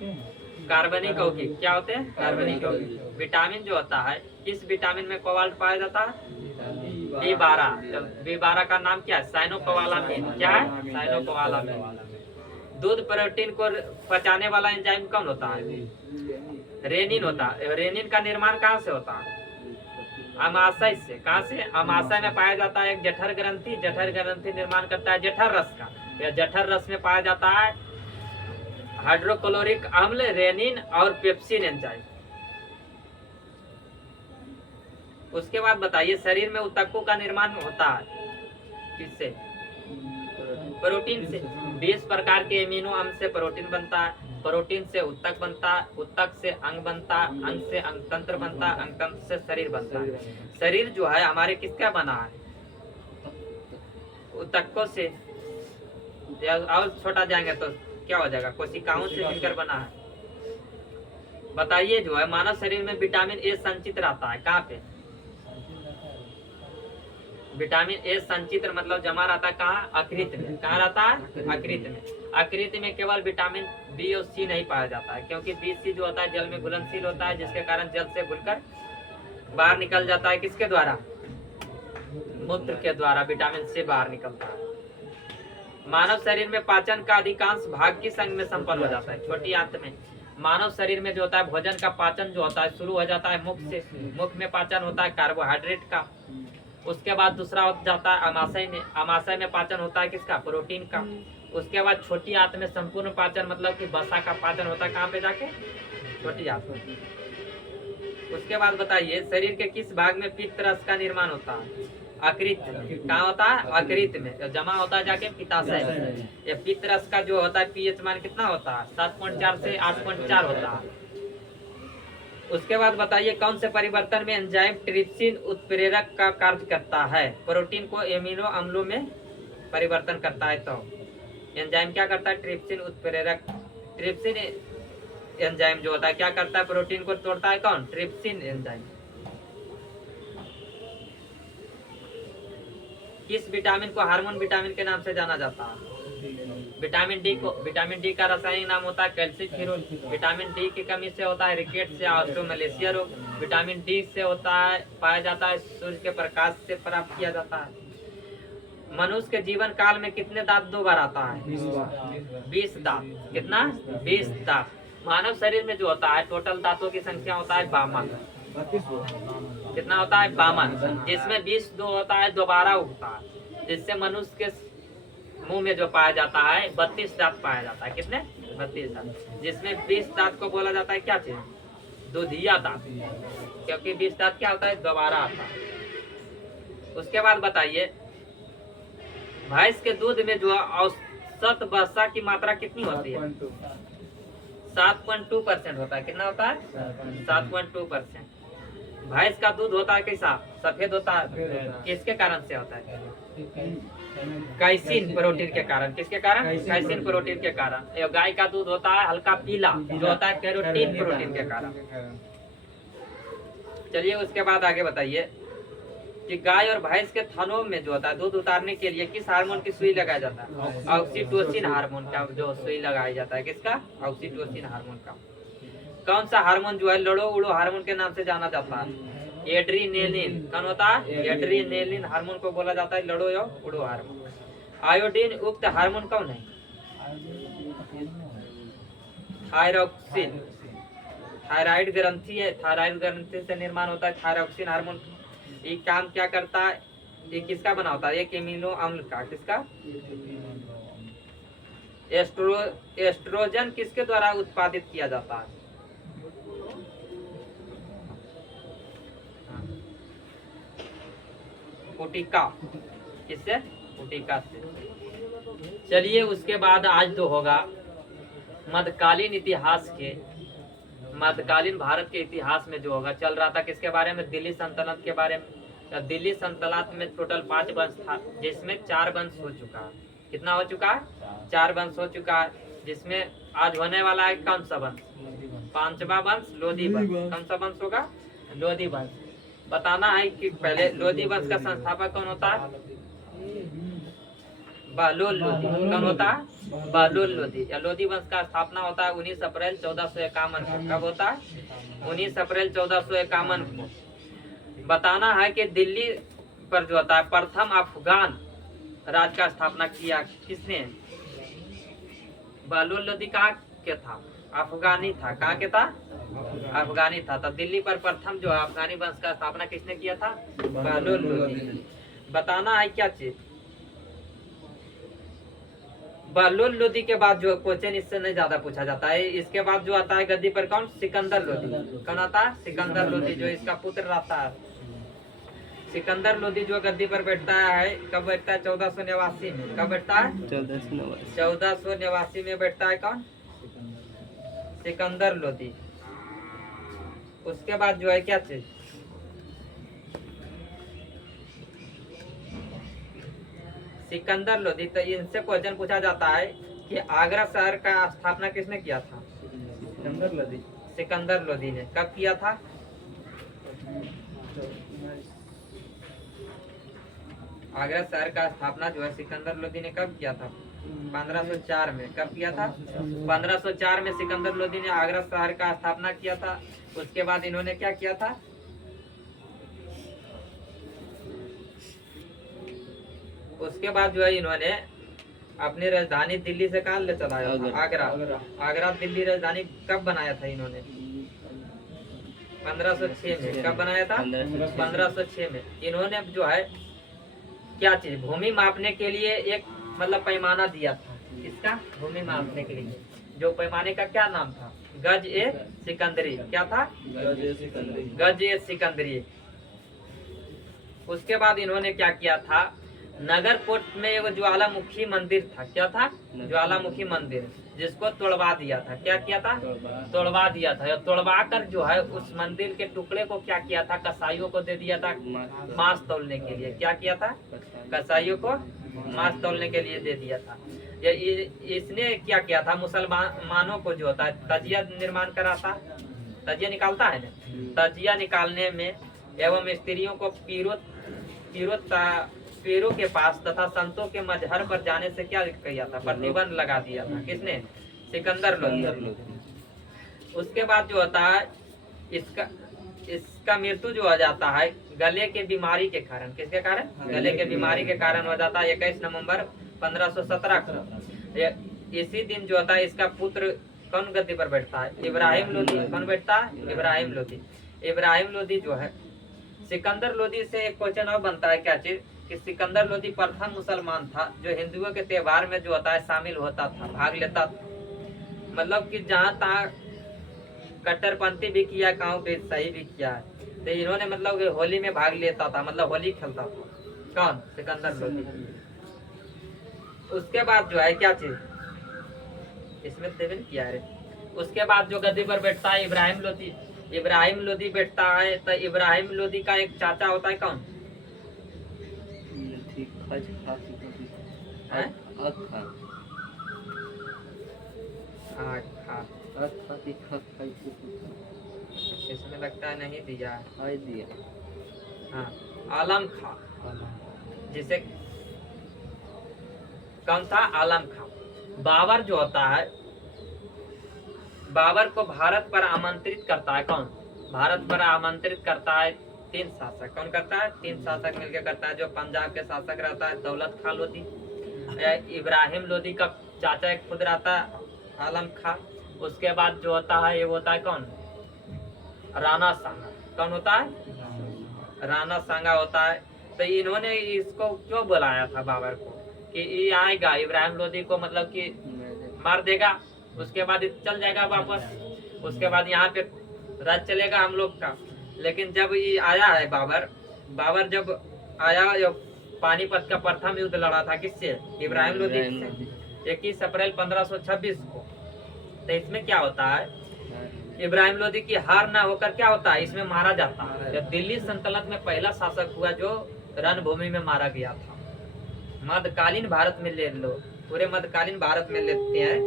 कार्बनिक यौगिक। क्या होते हैं, कार्बनिक यौगिक। विटामिन जो होता है, किस विटामिन में कोबाल्ट पाया जाता है, B12। B12 का नाम क्या है, साइनोकोबालामिन। क्या है, साइनोकोबालामिन। दूध प्रोटीन को पचाने वाला एंजाइम कौन होता है, रेनिन होता है। रेनिन का निर्माण कहाँ से होता है, अमाशय से। कहाँ से, अमाशय में पाया जाता है एक जठर ग्रंथि। जठर ग्रंथि निर्माण करता है जठर रस का। यह जठर रस में पाया जाता है हाइड्रोक्लोरिक अम्ल, रेनिन और पेप्सिन एंजाइम। उसके बाद बताइए शरीर में ऊतकों का निर्माण होता है किससे, प्रोटीन से। 20 प्रकार के एमिनो अम्ल से प्रोटीन बनता है। प्रोटीन से ऊतक बनता है, ऊतक से अंग बनता है, अंग से अंगतंत्र बनता है, अंगतंत्र से शरीर बनता है। शरीर जो है हमारे किसका बना है, ऊतकों से। और छोटा जाएंगे तो क्या हो जाएगा, कोशिकाओं से मिलकर बना है। बताइए जो है मानव शरीर में विटामिन ए संचित रहता है कहाँ पे, विटामिन ए संचित मतलब जमा रहता है कहाँ, अकृत में। कहाँ रहता है, अकृत में। अकृत में केवल विटामिन बी और सी नहीं पाया जाता है, क्योंकि बी सी जो होता है जल में घुलनशील होता है, जिसके कारण जल से घुलकर बाहर निकल जाता है। किसके द्वारा, मूत्र के द्वारा विटामिन सी बाहर निकलता है। मानव शरीर में पाचन का अधिकांश भाग किस अंग में संपन्न हो जाता है, छोटी आंत में। मानव शरीर में जो होता है भोजन का पाचन जो होता है शुरू हो जाता है मुख से। मुख में पाचन होता है कार्बोहाइड्रेट का। उसके बाद दूसरा हो जाता है अमाशय में। अमाशय में पाचन होता है किसका, प्रोटीन का। उसके बाद छोटी आंत में संपूर्ण पाचन मतलब कि वसा का पाचन होता है कहाँ पे जाके, छोटी आंत में। उसके बाद बताइए शरीर के किस भाग में पित्त रस का निर्माण होता है, अकृत में। कहाँ होता है, अकृत में। जमा होता है जाके पित्ताशय में। ये पित्त रस का जो होता है पीएच मान कितना होता है, 7.4 से 8.4 होता है। उसके बाद बताइए कौन से परिवर्तन में एंजाइम ट्रिप्सिन उत्प्रेरक का कार्य करता है, प्रोटीन को एमिनो अम्लों में परिवर्तन करता है। तो एंजाइम क्या करता है, ट्रिप्सिन उत्प्रेरक। ट्रिप्सिन एंजाइम जो होता है क्या करता है, प्रोटीन को तोड़ता है कौन, ट्रिप्सिन एंजाइम। किस विटामिन को हार्मोन विटामिन के नाम से जाना जाता है, विटामिन डी का रासायनिक नाम होता है कैल्सिफेरॉल। विटामिन डी की कमी से होता है रिकेट्स या ऑस्ट्रोमलेशिया रोग। विटामिन डी से होता है पाया जाता है सूर्य के प्रकाश से प्राप्त किया जाता है। मनुष्य के जीवन काल में कितने दांत दो बार आता है? 20 दांत। कितना? 20 दांत। मानव शरीर में जो होता है टोटल दांतों की संख्या होता है 52। कितना होता है? 52, जिसमें 20 दो होता है दोबारा उगता है, जिससे मनुष्य के मुंह में जो पाया जाता है 32 दांत पाया जाता है। कितने? 32 दांत, जिसमें 20 दांत को बोला जाता है क्या चीज? दूधिया दांत, क्योंकि 20 दांत क्या होता है? दोबारा आता है। उसके बाद बताइए भैंस के दूध में जो औसत वसा की मात्रा कितनी होती है? 7.2% होता है। कितना होता है? 7.2%। भैंस का दूध होता है कैसा? सफेद होता है। किसके कारण से होता है? काइसिन प्रोटीन के कारण। किसके कारण? काइसिन प्रोटीन के कारण। गाय का दूध होता है हल्का पीला, जो होता है कैरोटीन प्रोटीन के कारण। चलिए उसके बाद आगे बताइए कि गाय और भैंस के थनों में जो होता है दूध उतारने के लिए किस हार्मोन की सुई लगाया जाता है? ऑक्सीटोसिन हार्मोन का जो सुई लगाया जाता है। किसका? ऑक्सीटोसिन हार्मोन का। कौन सा हार्मोन जो है लड़ो उड़ो हार्मोन के नाम से जाना जाता है? एड्रीनेलिन। कौन होता है? एड्रीनेलिन हार्मोन को बोला जाता है लड़ो या उड़ो हार्मोन। आयोडीन युक्त हार्मोन कौन है? थायरॉक्सिन। थायराइड ग्रंथि है, थायराइड ग्रंथि से निर्माण होता है थायरॉक्सिन हार्मोन। ये काम क्या करता है? ये किसका बना होता है? एक एमिनो अम्ल का। किसका? एस्ट्रोजन किसके द्वारा उत्पादित किया जाता है? पुटिका। किससे? पुटिका से। चलिए उसके बाद आज तो होगा मध्यकालीन इतिहास के, मध्यकालीन भारत के इतिहास में जो होगा चल रहा था किसके बारे में? दिल्ली सल्तनत के बारे में। दिल्ली सल्तनत में टोटल 5 वंश था, जिसमें 4 वंश हो चुका है। कितना हो चुका है? 4 वंश हो चुका है, जिसमें आज होने वाला है कौन सा वंश? 5वां वंश लोधी वंश। कौन सा वंश होगा? लोधी वंश। बताना है कि पहले लोधी वंश का संस्थापक कौन होता है? बहलोल लोधी। कौन होता है? बहलोल लोधी। या लोधी वंश का स्थापना होता है 19 अप्रैल 1451 को। कब होता है? 19 अप्रैल 1451 को। बताना है कि दिल्ली पर जो होता है प्रथम अफगान राज का स्थापना किया किसने? बहलोल लोधी कहाँ के था? अफगानी था। कहाँ के था? अफगानी था। तो दिल्ली पर प्रथम जो है अफगानी वंश का स्थापना किसने किया था? बहलोल लोधी। बताना है क्या चीज? बहलोल लोधी के बाद जो क्वेश्चन इससे नहीं ज्यादा पूछा जाता है। इसके बाद जो आता है गद्दी पर कौन? सिकंदर लोधी। कौन आता है? सिकंदर लोधी, जो इसका पुत्र रहता है। सिकंदर लोधी जो गद्दी पर बैठता है कब बैठता है? 1489 में। कब बैठता है? 1489 में बैठता है। कौन? सिकंदर लोधी। उसके बाद जो है क्या चीज? सिकंदर लोधी। तो इनसे क्वेश्चन पूछा जाता है कि आगरा शहर का स्थापना किसने किया था? सिकंदर लोधी। सिकंदर लोधी ने। कब किया था? आगरा शहर का स्थापना जो है सिकंदर लोधी ने कब किया था? 1504 में। कब किया था? 1504 में सिकंदर लोधी ने आगरा शहर का स्थापना किया था। उसके बाद इन्होंने क्या किया था? उसके बाद जो है इन्होंने अपनी राजधानी दिल्ली से कहाँ ले चला आगरा। आगरा दिल्ली राजधानी कब बनाया था इन्होंने? 1506 में। कब बनाया था? 1506 में। इन्होंने जो है क्या चीज? भूमि मापने के लिए एक मतलब पैमाना दिया था। किसका? भूमि मापने के लिए। जो पैमाने का क्या नाम था? गज ए सिकंदरी। क्या था? गज ए सिकंदरी। उसके बाद इन्होंने क्या किया था? नगर कोट में एक ज्वालामुखी मंदिर था। क्या था? ज्वालामुखी मंदिर, जिसको तोड़वा दिया था। क्या किया था? तोड़वा दिया था। तोड़वा कर जो है उस मंदिर के टुकड़े को क्या किया था? कसाईयों को दे दिया था मांस तोलने के लिए। क्या किया था? कसाईयों को मांस तोलने के लिए दे दिया था। इसने क्या किया था? मुसलमानों को जो होता है तजिया निर्माण करा था। तजिया निकालता है ना, तजिया निकालने में एवं स्त्रियों को पीरों के पास तथा संतों के मजहर पर जाने से क्या किया था, प्रतिबंध लगा दिया था। किसने? सिकंदर लोधी। उसके बाद जो होता है इसका मृत्यु जो हो जाता है गले के बीमारी के कारण। किसके कारण? गले के बीमारी के कारण हो जाता है 21 नवंबर 1517 को। इसी दिन जो होता है इसका पुत्र कौन गद्दी पर बैठता है? इब्राहिम लोधी। कौन बैठता है? इब्राहिम लोधी। इब्राहिम लोधी जो है सिकंदर लोधी से एक क्वेश्चन और बनता है क्या चीज कि सिकंदर लोधी प्रथम मुसलमान था जो हिंदुओं के त्योहार में जो होता है शामिल होता था, भाग लेता था। मतलब कि जहाँ तहाँ कट्टरपंथी भी किया, गाँव पे सही भी किया है। तो इन्होंने मतलब होली में भाग लेता था, मतलब होली खेलता था। कौन? सिकंदर लोधी। उसके बाद जो है क्या चीज इसमें सेवन किया है। उसके बाद जो गद्दी पर बैठता है इब्राहिम लोधी। इब्राहिम लोधी बैठता है तो इब्राहिम लोधी का एक चाचा होता है कौन? इसमें लगता है नहीं दिया है। हाँ, आलम खां। जिसे कौन था? आलम खां। बाबर जो होता है बाबर को भारत पर आमंत्रित करता है। कौन? भारत पर आमंत्रित करता है 3 शासक। कौन करता है? 3 शासक मिलकर करता है। जो पंजाब के शासक रहता है दौलत खां लोधी। इब्राहिम लोधी का चाचा एक खुद रहता है आलम खां। उसके बाद जो होता है ये होता है कौन? राणा सांगा। कौन होता है? राणा सांगा होता है। तो इन्होंने इसको क्यों बुलाया था बाबर को कि ये आएगा इब्राहिम लोधी को मतलब कि मार देगा, उसके बाद चल जाएगा वापस, उसके बाद यहाँ पे राज चलेगा हम लोग का। लेकिन जब ये आया है बाबर जब आया, जब पानीपत का प्रथम युद्ध लड़ा था किससे? इब्राहिम लोधी से 21 अप्रैल 1526 को। तो इसमें क्या होता है इब्राहिम लोधी की हार ना होकर क्या होता है इसमें मारा जाता है। जब दिल्ली सल्तनत में पहला शासक हुआ जो रणभूमि में मारा गया था। मध्यकालीन भारत में ले लो, पूरे मध्यकालीन भारत में लेते हैं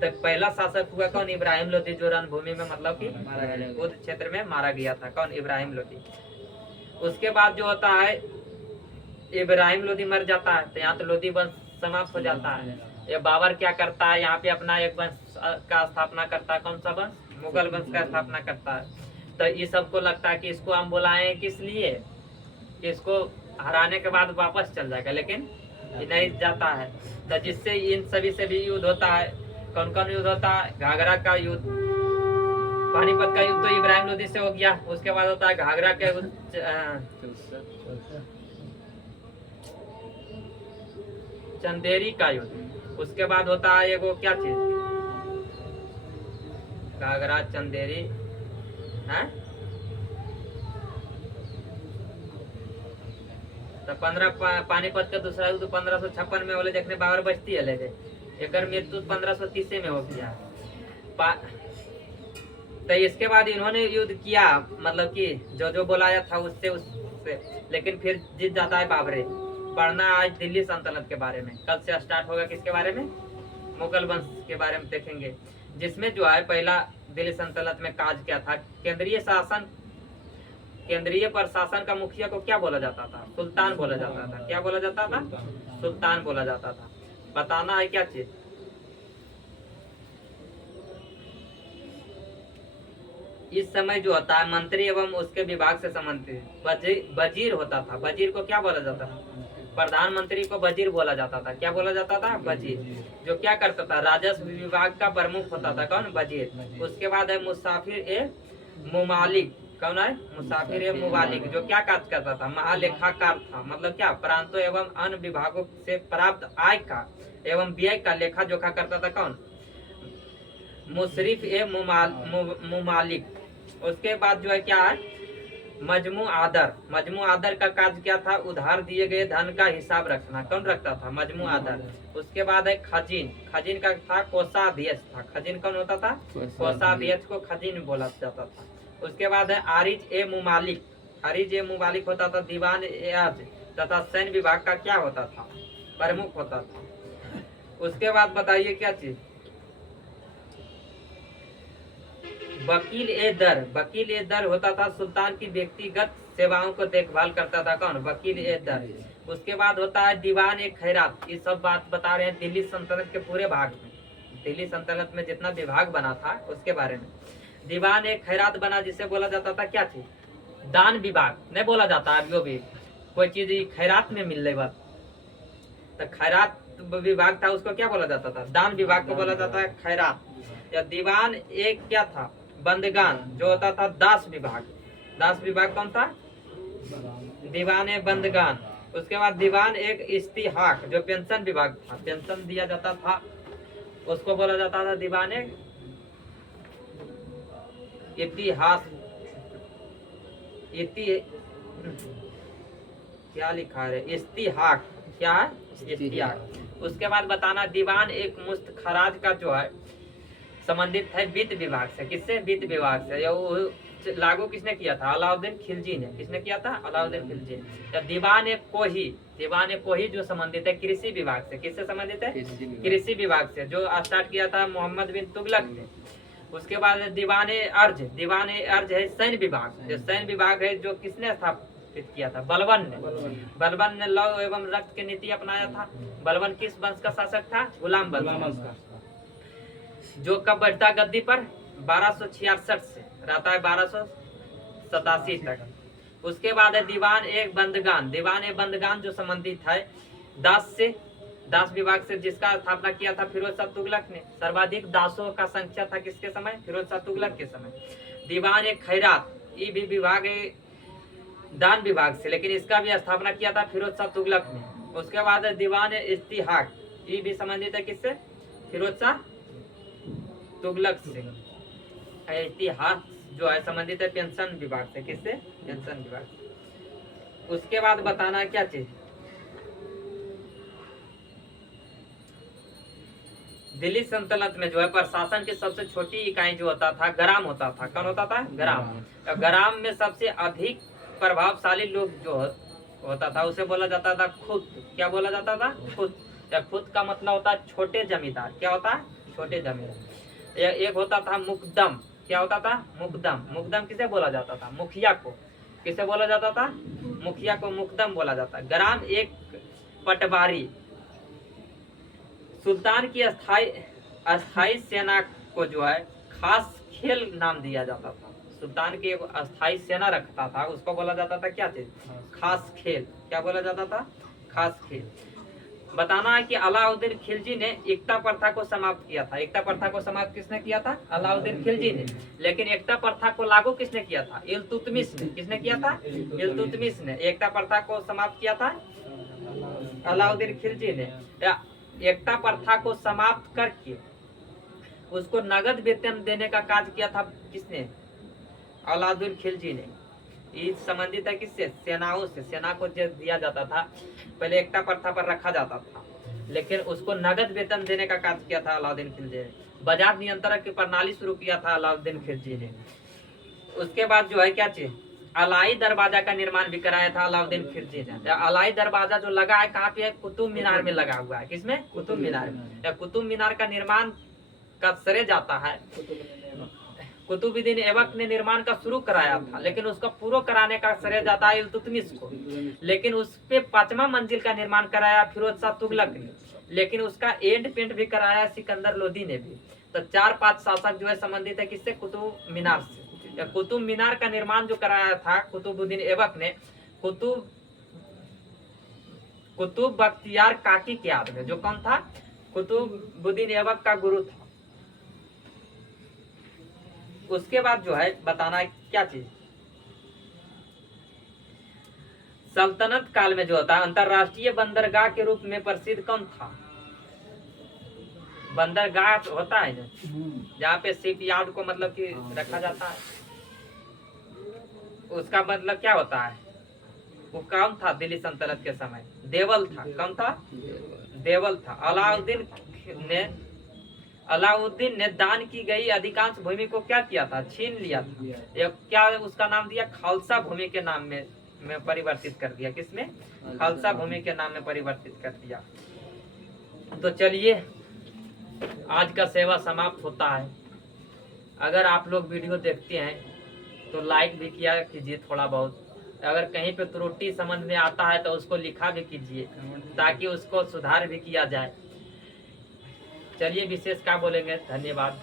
तो पहला शासक हुआ कौन? इब्राहिम लोधी जो रणभूमि में मतलब कि उस क्षेत्र में मारा गया था। कौन? इब्राहिम लोधी। उसके बाद जो होता है इब्राहिम लोधी मर जाता है तो यहाँ तो लोधी वंश समाप्त हो जाता है। ये बाबर क्या करता है यहाँ पे अपना एक वंश का स्थापना करता है। कौन सा वंश? मुगल वंश का स्थापना करता है। तो ये सबको लगता है कि इसको हम बुलाएं किस लिए कि इसको हराने के बाद वापस चल जाएगा, लेकिन ये नहीं जाता है। तो जिससे इन सभी से भी युद्ध होता है। कौन कौन युद्ध होता है? घाघरा का युद्ध, पानीपत का युद्ध तो इब्राहिम लोधी से हो गया। उसके बाद होता है घाघरा का युद्ध, चंदेरी का युद्ध। उसके बाद होता है वो क्या चीज? घाघरा, चंदेरी है। तो 15 पानीपत का दूसरा युद्ध 1556 में बोले देखने बाबर बचती है लेके एक मृत्यु 1530 में हो गया। तो इसके बाद इन्होंने युद्ध किया मतलब कि जो बुलाया था उससे, लेकिन फिर जीत जाता है बाबरे। पढ़ना आज दिल्ली सल्तनत के बारे में। कल से स्टार्ट होगा किसके बारे में? मुगल वंश के बारे में देखेंगे। जिसमें जो है पहला दिल्ली सल्तनत में काज क्या था? केंद्रीय प्रशासन का मुखिया को क्या बोला जाता था? सुल्तान बोला जाता था। क्या बोला जाता था? सुल्तान बोला जाता था। बताना है क्या चीज? इस समय जो होता है मंत्री एवं उसके विभाग से संबंधित वजीर होता था। वजीर को क्या बोला जाता था? प्रधानमंत्री को वजीर बोला जाता था। क्या बोला जाता था? वजीर। जो क्या करता था? राजस्व विभाग का प्रमुख होता था। कौन? वजीर। उसके बाद है मुसाफिर ए मुमालिक। कौन है? मुसाफिर ए मुमालिक। जो क्या कार्य करता था? महालेखाकार था। मतलब क्या? प्रांतों एवं अन्य विभागों से प्राप्त आय का एवं व्यय का लेखा जोखा करता था। कौन? मुशरिफ ए मुमालिक। उसके बाद जो है क्या है? मजमू आदर का कार्य क्या था? उधार दिए गए धन का हिसाब रखना। कौन रखता था? मजमू आदर। उसके बाद है खजीन का था कोषाध्यक्ष था। खजीन कौन होता था? कोषाध्यक्ष को खजीन बोला जाता था। उसके बाद है आरिज ए मुमालिक होता था दीवान ए अर्ज तथा सैन्य विभाग का क्या होता था? प्रमुख होता था। उसके बाद बताइए क्या चीज? वकील ए दर होता था सुल्तान की व्यक्तिगत सेवाओं को देखभाल करता था। कौन? वकील ए दर। उसके बाद होता है दीवान ए खैरात। ये सब बात बता रहे हैं दिल्ली सल्तनत के पूरे भाग में, दिल्ली सल्तनत में जितना विभाग बना था उसके बारे में। दीवान ए खैरात बना, जिसे बोला जाता था क्या चीज, दान विभाग नहीं बोला जाता अभी भी, कोई चीज खैरात में मिलने बात, तो खैरात विभाग था उसको क्या बोला जाता था, दान विभाग को बोला जाता है खैरात। या दीवान एक क्या था, बंदगान, जो होता था दास विभाग। दास विभाग कौन था, दीवान बंदगान। उसके बाद दीवान एक इस्तिहाक, जो पेंशन विभाग था, पेंशन दिया जाता था, उसको बोला जाता था दीवान इतिहास। क्या लिखा है, इस्तिहाक, क्या है, इस्तिहाक। उसके बाद बताना दीवान एक मुस्त खराज का जो है संबंधित है वित्त विभाग से। किससे, वित्त विभाग से। या वो लागू किसने किया था, अलाउद्दीन खिलजी ने। किसने किया था, अलाउद्दीन खिलजी ने। या दीवान एक कोही, दीवान एक कोही जो संबंधित है कृषि विभाग से। किससे संबंधित है, कृषि विभाग से, जो स्टार्ट किया था मोहम्मद बिन तुगलक ने। उसके बाद दीवान अर्ज, दीवान अर्ज है सैन्य विभाग, जो सैन्य विभाग है जो किसने स्थापित किया था, बलबन ने। बलबन ने लौ एवं रक्त की नीति अपनाया था। बलबन किस वंश का शासक था, गुलाम वंश का, जो कब बैठता गद्दी पर, 1266 से रहता है 1287 तक। उसके बाद है दीवान एक बंदगान, दीवान एक बंदगान जो संबंधित है दास से, दास विभाग से, जिसका स्थापना किया था फिरोज शाह तुगलक ने। सर्वाधिक दासों का संख्या था किसके समय, फिरोज शाह तुगलक के समय। दीवान एक खैरात, ये भी विभाग है दान विभाग से, लेकिन इसका भी स्थापना किया था फिरोज शाह तुगलक ने। उसके बाद है दीवान इस्तिहाक, ये भी संबंधित है किससे, फिरोज शाह तुगलक से। इतिहास जो है संबंधित है पेंशन विभाग से। किससे, पेंशन विभाग से। उसके बाद बताना क्या चीज, दिल्ली सल्तनत में जो है प्रशासन की सबसे छोटी इकाई जो होता था ग्राम होता था। कौन होता था, ग्राम। ग्राम में सबसे अधिक प्रभावशाली लोग जो होता था उसे बोला जाता था खुद। क्या बोला जाता था, खुद। या खुद का मतलब होता है छोटे जमींदार। क्या होता है, छोटे जमींदार। एक होता था मुकदम। क्या होता था, मुकदम। मुकदम किसे बोला जाता था, मुखिया को। किसे बोला जाता था, मुखिया को मुकदम बोला जाता। ग्राम एक पटवारी। सुल्तान की अस्थाई सेना को जो है खास खेल नाम दिया जाता था। सुल्तान की एक अस्थाई सेना रखता था, उसको बोला जाता था क्या चीज, खास खेल। क्या बोला जाता था, खास खेल। बताना है कि अलाउद्दीन खिलजी ने एकता प्रथा को समाप्त किया था। एकता प्रथा को समाप्त किसने किया था, अलाउद्दीन खिलजी ने। लेकिन एकता प्रथा को लागू किसने किया था, इल्तुतमिश ने। किसने किया था, इल्तुतमिश ने। एकता प्रथा को समाप्त किया था अलाउद्दीन खिलजी ने। एकता प्रथा को समाप्त करके उसको नगद वेतन देने का कार्य किया था किसने, अलाउद्दीन खिलजी ने। ये संबंधित है किससे, सेनाओं से। सेना को जो दिया जाता था, पहले एकता प्रथा पर रखा जाता था, लेकिन उसको नगद वेतन देने का कार्य किया था अलाउद्दीन खिलजी ने। बाजार नियंत्रण की प्रणाली शुरू किया था अलाउद्दीन खिलजी ने। उसके बाद जो है क्या चीज, अलाई दरवाजा का निर्माण भी कराया था अलाउद्दीन खिलजी ने। अलाई दरवाजा जो लगा है कहाँ पे है, कुतुब मीनार में लगा हुआ है। किसमें, कुतुब मीनार में। या कुतुब मीनार का निर्माण का श्रेय जाता है कुतुबुद्दीन ऐबक ने निर्माण का शुरू कराया था, लेकिन उसका पूरा कराने का श्रेय जाता है इल्तुतमिश को। लेकिन उस पे 5वां मंजिल का निर्माण कराया फिरोज शाह तुगलक ने, लेकिन उसका एंड पेंट भी कराया सिकंदर लोदी ने भी। तो 4-5 शासक जो है संबंधित है किससे, कुतुब मीनार से। या कुतुब मीनार का निर्माण जो कराया था कुतुबुद्दीन ऐबक ने, कुतुब बख्तियार काकी के याद में, जो कौन था, कुतुबुद्दीन ऐबक का गुरु था। उसके बाद जो है बताना है क्या चीज, सल्तनत काल में जो होता है अंतरराष्ट्रीय बंदरगाह के रूप में प्रसिद्ध कौन था, बंदरगाह होता है जहाँ पे शिप यार्ड को मतलब कि रखा जाता है, उसका मतलब क्या होता है, वो कौन था दिल्ली सल्तनत के समय, देवल था। कौन था, देवल था। अलाउद्दीन ने दान की गई अधिकांश भूमि को क्या किया था, छीन लिया था। क्या उसका नाम दिया, खालसा भूमि के नाम में परिवर्तित कर दिया। किसमें, खालसा भूमि के नाम में परिवर्तित कर दिया। तो चलिए आज का सेवा समाप्त होता है। अगर आप लोग वीडियो देखते हैं तो लाइक भी किया कीजिए थोड़ा बहुत, अगर कहीं पे त्रुटि समझ में आता है तो उसको लिखा भी कीजिए ताकि उसको सुधार भी किया जाए। चलिए विशेष क्या बोलेंगे, धन्यवाद।